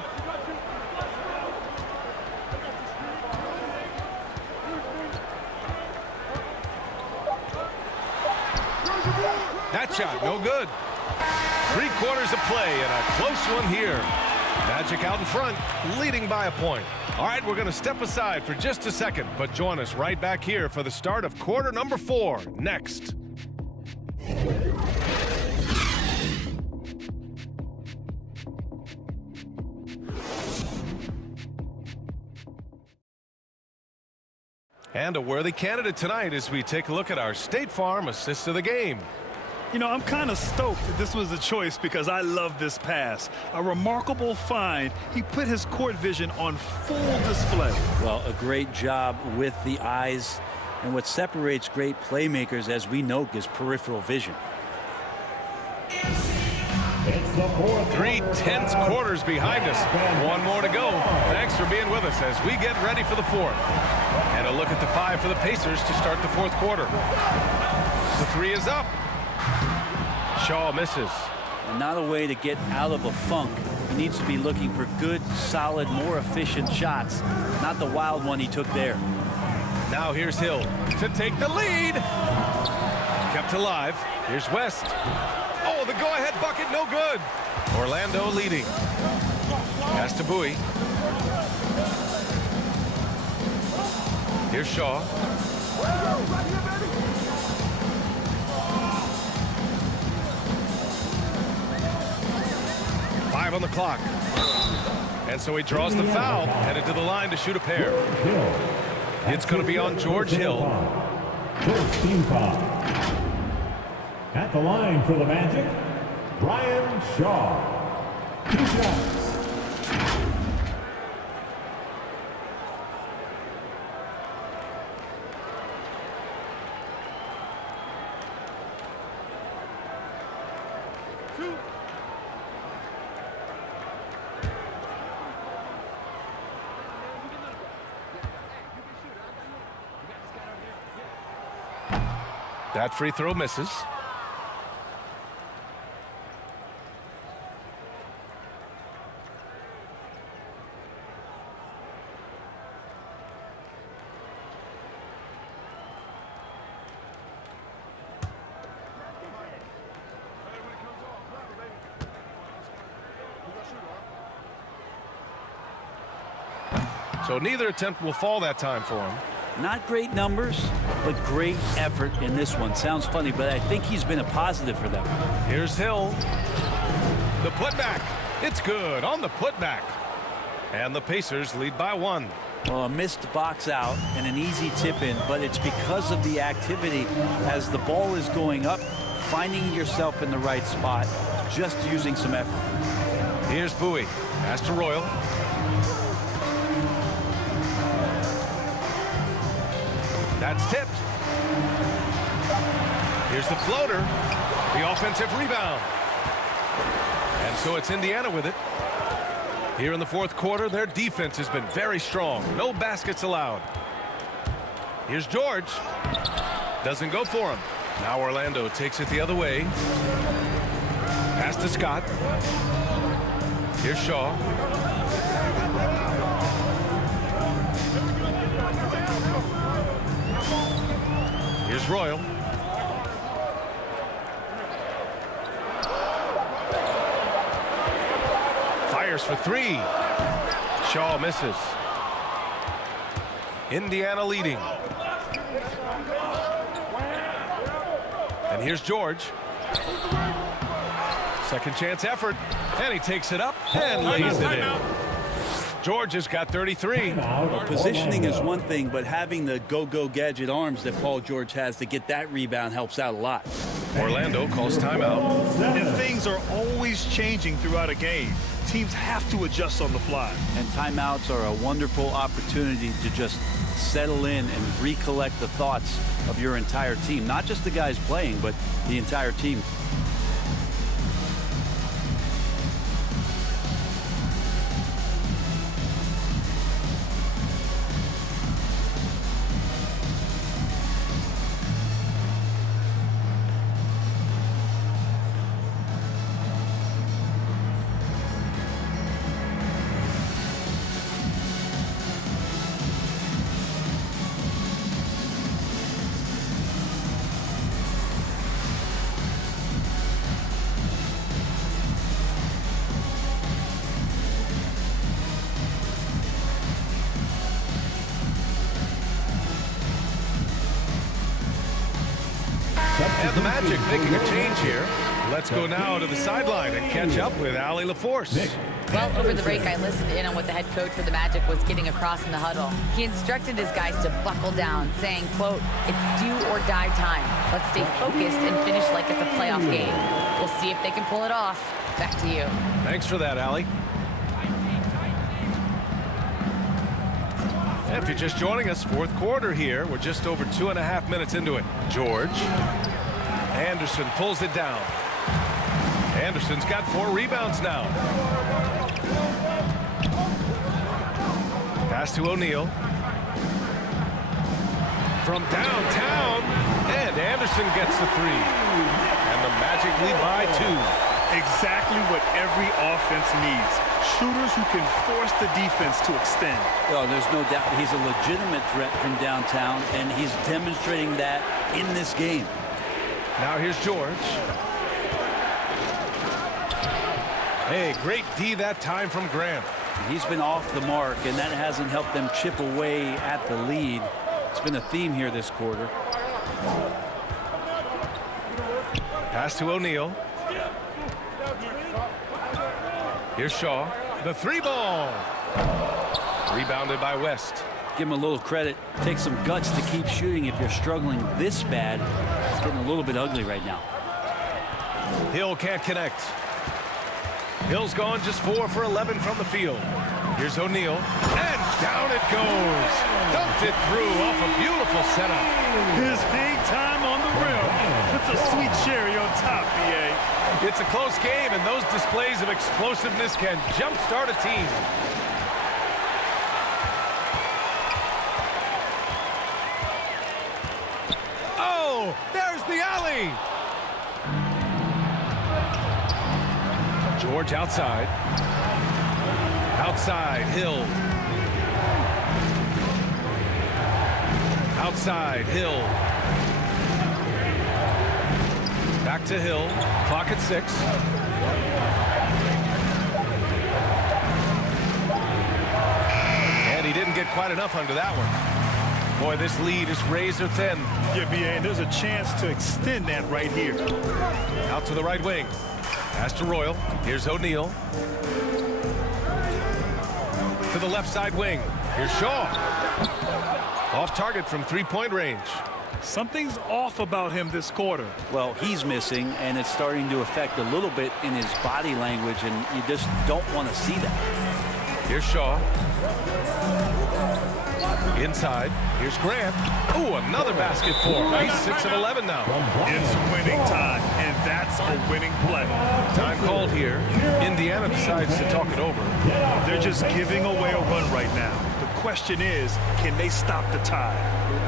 That shot, no good. 3 quarters of play and a close one here. Magic out in front, leading by a point. All right, we're going to step aside for just a second, but join us right back here for the start of quarter number 4 next. And a worthy candidate tonight as we take a look at our State Farm assist of the game. You know, I'm kind of stoked that this was a choice because I love this pass. A remarkable find. He put his court vision on full display. Well, a great job with the eyes. And what separates great playmakers, as we know, is peripheral vision. 3 tense quarters behind us. 1 more to go. Thanks for being with us as we get ready for the 4th. And a look at the 5 for the Pacers to start the 4th quarter. The 3 is up. Shaw misses. And not a way to get out of a funk. He needs to be looking for good, solid, more efficient shots, not the wild one he took there. Now here's Hill to take the lead. Kept alive. Here's West. Oh, the go-ahead bucket, no good. Orlando leading. Pass to Bowie. Here's Shaw. 5 on the clock. And so he draws the foul, headed to the line to shoot a pair. It's going to be on George Hill. First team foul. At the line for the Magic, Brian Shaw. 2 shots. That free throw misses. So neither attempt will fall that time for him. Not great numbers, but great effort in this one. Sounds funny, but I think he's been a positive for them. Here's Hill. The putback. It's good on the putback. And the Pacers lead by 1. Well, a missed box out and an easy tip in, but it's because of the activity as the ball is going up, finding yourself in the right spot, just using some effort. Here's Bowie. Pass to Royal. That's tipped. Here's the floater. The offensive rebound. And so it's Indiana with it. Here in the fourth quarter, their defense has been very strong. No baskets allowed. Here's George. Doesn't go for him. Now Orlando takes it the other way. Pass to Scott. Here's Shaw. Here's Royal. Fires for three. Shaw misses. Indiana leading. And here's George. Second chance effort. And he takes it up and lays it in. George has got 33. Well, positioning is one thing, but having the go-go gadget arms that Paul George has to get that rebound helps out a lot. Orlando calls timeout. And things are always changing throughout a game. Teams have to adjust on the fly. And timeouts are a wonderful opportunity to just settle in and recollect the thoughts of your entire team. Not just the guys playing, but the entire team. And the Magic making a change here. Let's go now to the sideline and catch up with Allie LaForce. Well, over the break, I listened in on what the head coach for the Magic was getting across in the huddle. He instructed his guys to buckle down, saying, quote, "It's do or die time. Let's stay focused and finish like it's a playoff game. We'll see if they can pull it off." Back to you. Thanks for that, Allie. If you're just joining us, fourth quarter here. We're just over 2.5 minutes into it. George. Anderson pulls it down. Anderson's got 4 rebounds now. Pass to O'Neal. From downtown. And Anderson gets the 3. And the Magic lead by 2. Exactly what every offense needs. Shooters who can force the defense to extend. Well, there's no doubt he's a legitimate threat from downtown, and he's demonstrating that in this game. Now here's George. Hey, great D that time from Graham. He's been off the mark, and that hasn't helped them chip away at the lead. It's been a theme here this quarter. Pass to O'Neal. Here's Shaw. The 3-ball. Rebounded by West. Give him a little credit. Take some guts to keep shooting if you're struggling this bad. It's getting a little bit ugly right now. Hill can't connect. Hill's gone just 4 for 11 from the field. Here's O'Neal. And down it goes. Dumped it through off a beautiful setup. His hang time on the rim. Puts a sweet cherry on top, BA. It's a close game, and those displays of explosiveness can jumpstart a team. Oh, there's the alley. George outside. Outside, Hill. Outside, Hill. Back to Hill. Clock at 6. And he didn't get quite enough under that one. Boy, this lead is razor thin. Yeah, BA, and there's a chance to extend that right here. Out to the right wing. Pass to Royal. Here's O'Neal. To the left side wing. Here's Shaw. Off target from three-point range. Something's off about him this quarter. Well, he's missing, and it's starting to affect a little bit in his body language, and you just don't want to see that. Here's Shaw. Inside. Here's Grant. Ooh, another basket for him. He's 6 of 11 now. It's winning time, and that's a winning play. Time called here. Indiana decides to talk it over. They're just giving away a run right now. The question is, can they stop the tide?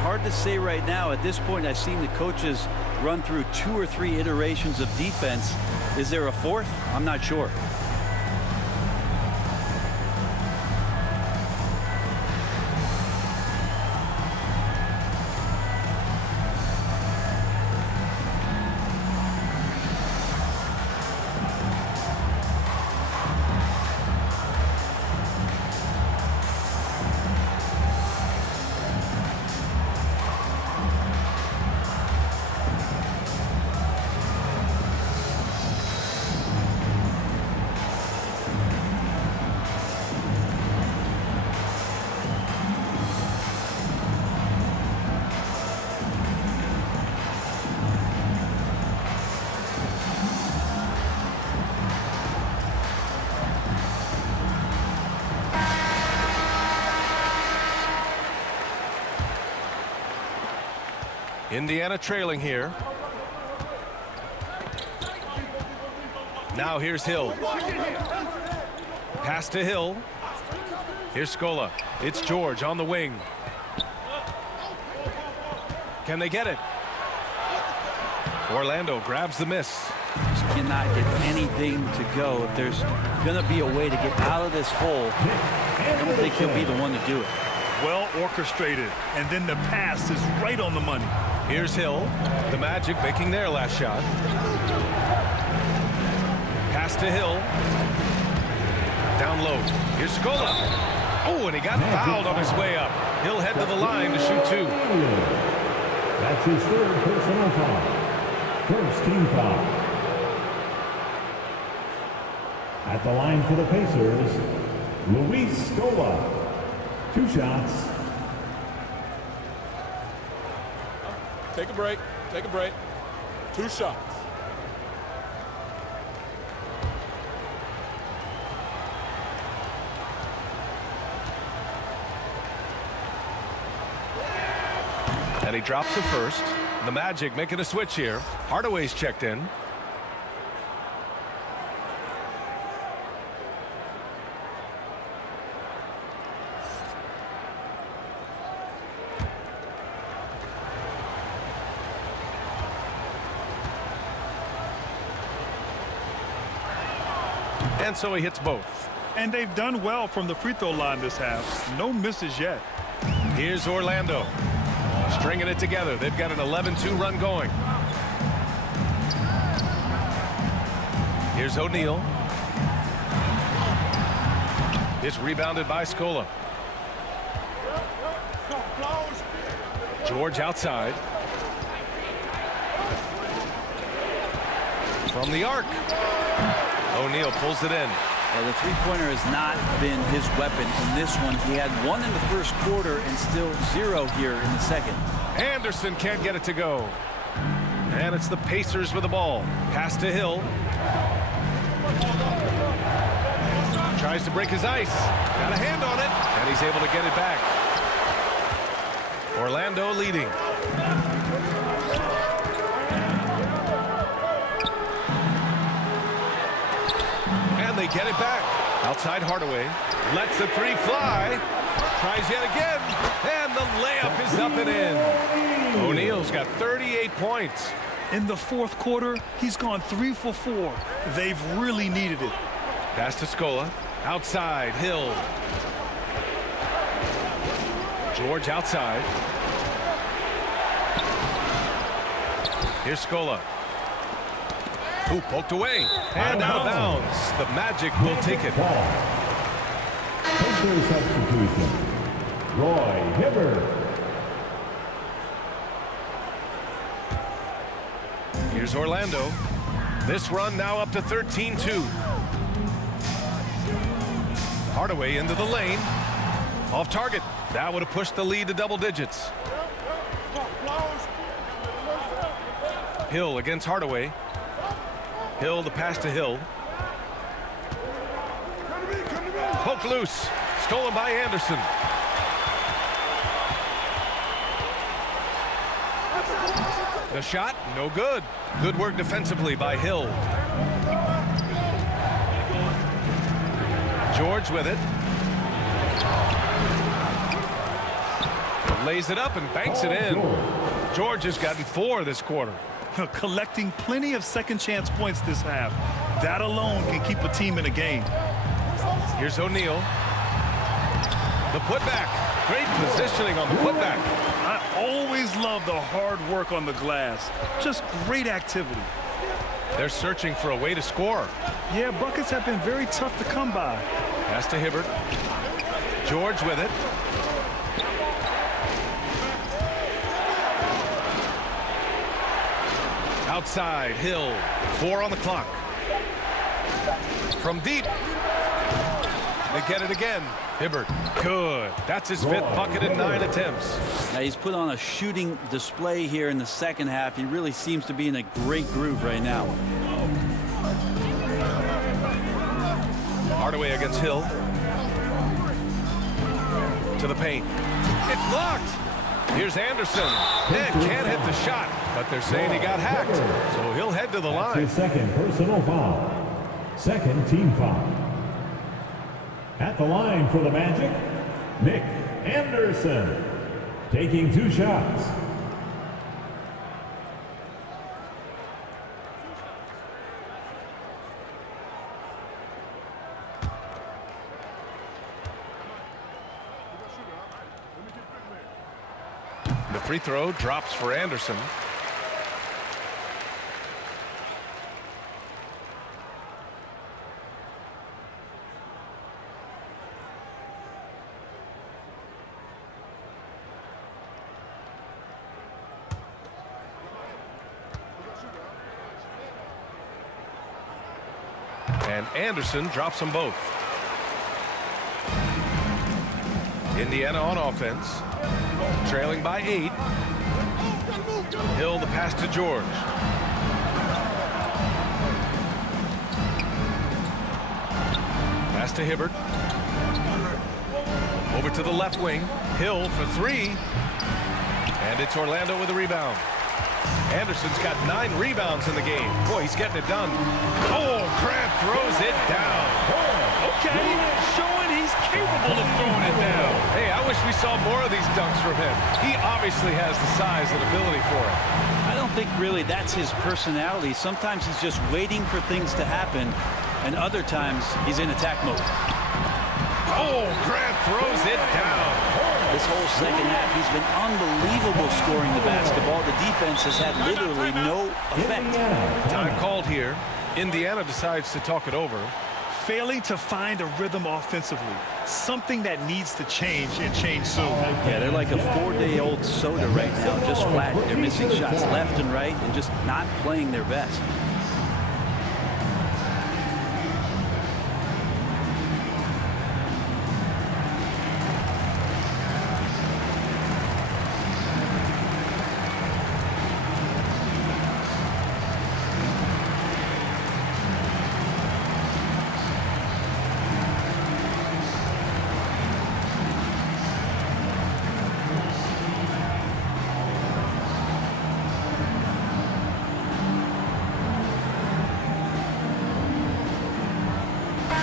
Hard to say right now. At this point, I've seen the coaches run through 2 or 3 iterations of defense. Is there a fourth? I'm not sure. Indiana trailing here. Now here's Hill. Pass to Hill. Here's Scola. It's George on the wing. Can they get it? Orlando grabs the miss. Just cannot get anything to go. If there's going to be a way to get out of this hole, I don't think he'll be the one to do it. Well orchestrated, and then the pass is right on the money. Here's Hill. The Magic making their last shot. Pass to Hill. Down low. Here's Scola. Oh, and he got fouled on his way up. He'll head to the line to shoot 2. That's his 3rd personal foul. First team foul. At the line for the Pacers, Luis Scola. 2 shots. Take a break. Take a break. 2 shots. And he drops it first. The Magic making a switch here. Hardaway's checked in. And so he hits both. And they've done well from the free throw line this half. No misses yet. Here's Orlando. Stringing it together. They've got an 11-2 run going. Here's O'Neal. It's rebounded by Scola. George outside. From the arc. O'Neal pulls it in. Well, the three-pointer has not been his weapon in this one. He had 1 in the first quarter and still 0 here in the second. Anderson can't get it to go. And it's the Pacers with the ball. Pass to Hill. Tries to break his ice. Got a hand on it. And he's able to get it back. Orlando leading. And they get it back. Outside Hardaway. Lets the 3 fly. Tries yet again. And the layup is up and in. O'Neal's got 38 points. In the fourth quarter, he's gone 3 for 4. They've really needed it. Pass to Scola. Outside, Hill. George outside. Here's Scola. Ooh, poked away. And out of bounds. The Magic will take it. Pacer substitution. Roy Hibbert. Here's Orlando. This run now up to 13-2. Hardaway into the lane. Off target. That would have pushed the lead to double digits. Hill against Hardaway. Hill, the pass to Hill. Poked loose. Stolen by Anderson. The shot, no good. Good work defensively by Hill. George with it. Lays it up and banks it in. George has gotten 4 this quarter. Collecting plenty of second chance points this half. That alone can keep a team in a game. Here's O'Neal. The putback. Great positioning on the putback. I always love the hard work on the glass. Just great activity. They're searching for a way to score. Yeah, buckets have been very tough to come by. Pass to Hibbert. George with it. Outside, Hill. 4 on the clock. From deep. They get it again. Hibbert. Good. That's his 5th bucket in 9 attempts. Now he's put on a shooting display here in the second half. He really seems to be in a great groove right now. Hardaway against Hill. To the paint. It's blocked. Here's Anderson. Ned can't hit the shot, but they're saying he got hacked, so he'll head to the line. His second personal foul. Second team foul. At the line for the Magic, Nick Anderson, taking 2 shots. The free throw drops for Anderson. And Anderson drops them both. Indiana on offense. Trailing by 8. Hill the pass to George. Pass to Hibbert. Over to the left wing. Hill for 3. And it's Orlando with a rebound. Anderson's got 9 rebounds in the game. Boy, he's getting it done. Oh, Grant throws it down. Okay, showing he's capable of throwing it down. Hey, I wish we saw more of these dunks from him. He obviously has the size and ability for it. I don't think really that's his personality. Sometimes he's just waiting for things to happen, and other times he's in attack mode. Oh, Grant throws it down. This whole second half, he's been unbelievable scoring the basketball. The defense has had literally no effect. Time called here. Indiana decides to talk it over. Failing to find a rhythm offensively. Something that needs to change and change soon. Yeah, they're like a 4-day-old soda right now, just flat. They're missing shots left and right and just not playing their best.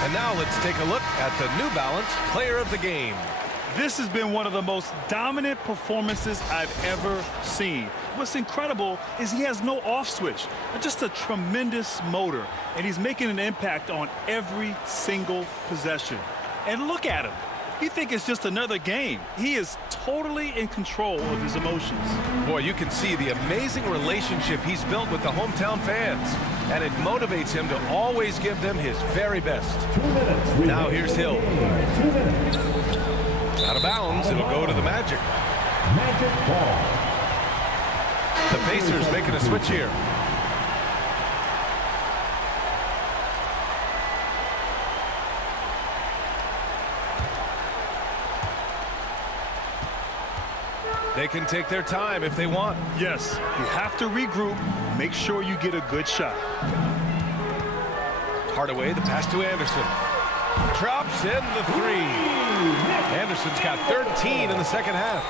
And now let's take a look at the New Balance Player of the Game. This has been one of the most dominant performances I've ever seen. What's incredible is he has no off switch, just a tremendous motor, and he's making an impact on every single possession. And look at him. You think it's just another game. He is totally in control of his emotions. Boy, you can see the amazing relationship he's built with the hometown fans, and it motivates him to always give them his very best. 2 minutes. Now here's Hill. 2 minutes. Out of bounds, it'll go to the Magic. Magic ball. The Pacers making a switch here. They can take their time if they want. Yes, you have to regroup. Make sure you get a good shot. Hardaway, the pass to Anderson. Drops in the three. Anderson's got 13 in the second half.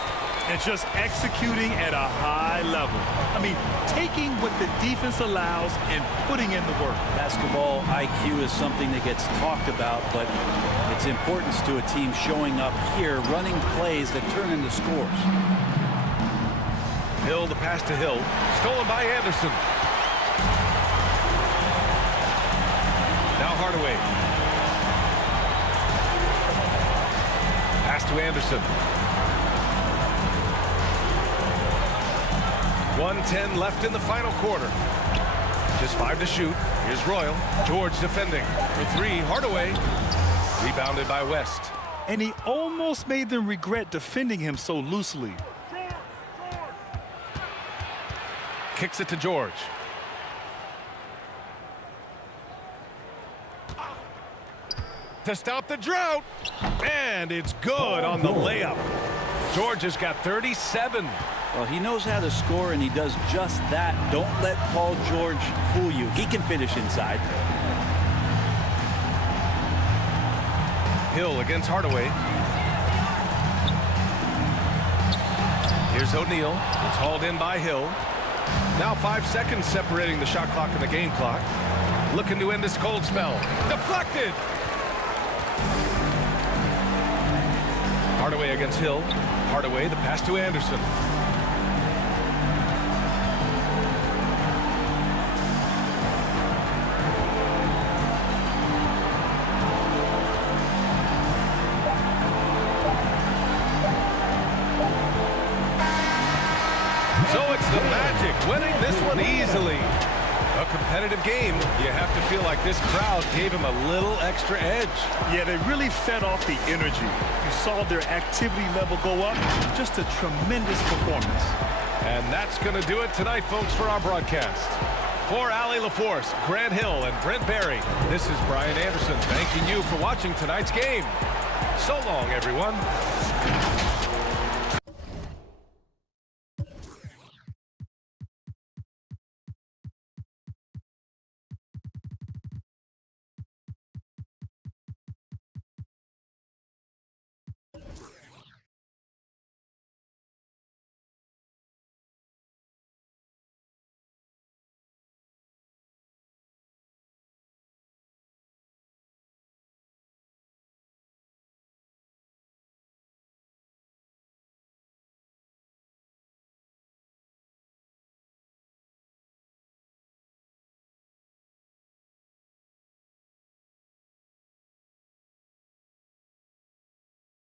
And just executing at a high level. I mean, taking what the defense allows and putting in the work. Basketball IQ is something that gets talked about, but its importance to a team showing up here, running plays that turn into scores. Hill, the pass to Hill. Stolen by Anderson. Now Hardaway. Pass to Anderson. 1:10 left in the final quarter. Just 5 to shoot. Here's Royal. George defending. For 3, Hardaway. Rebounded by West. And he almost made them regret defending him so loosely. Kicks it to George. To stop the drought. And it's good on the layup. George has got 37. Well, he knows how to score, and he does just that. Don't let Paul George fool you. He can finish inside. Hill against Hardaway. Here's O'Neal. It's hauled in by Hill. Now 5 seconds separating the shot clock and the game clock. Looking to end this cold spell. Deflected! Hardaway against Hill. Hardaway, the pass to Anderson. So it's the Magic winning this one easily. A competitive game. You have to feel like this crowd gave him a little extra edge. Yeah, they really fed off the energy. You saw their activity level go up. Just a tremendous performance. And that's going to do it tonight, folks, for our broadcast. For Allie LaForce, Grant Hill, and Brent Barry, this is Brian Anderson thanking you for watching tonight's game. So long, everyone.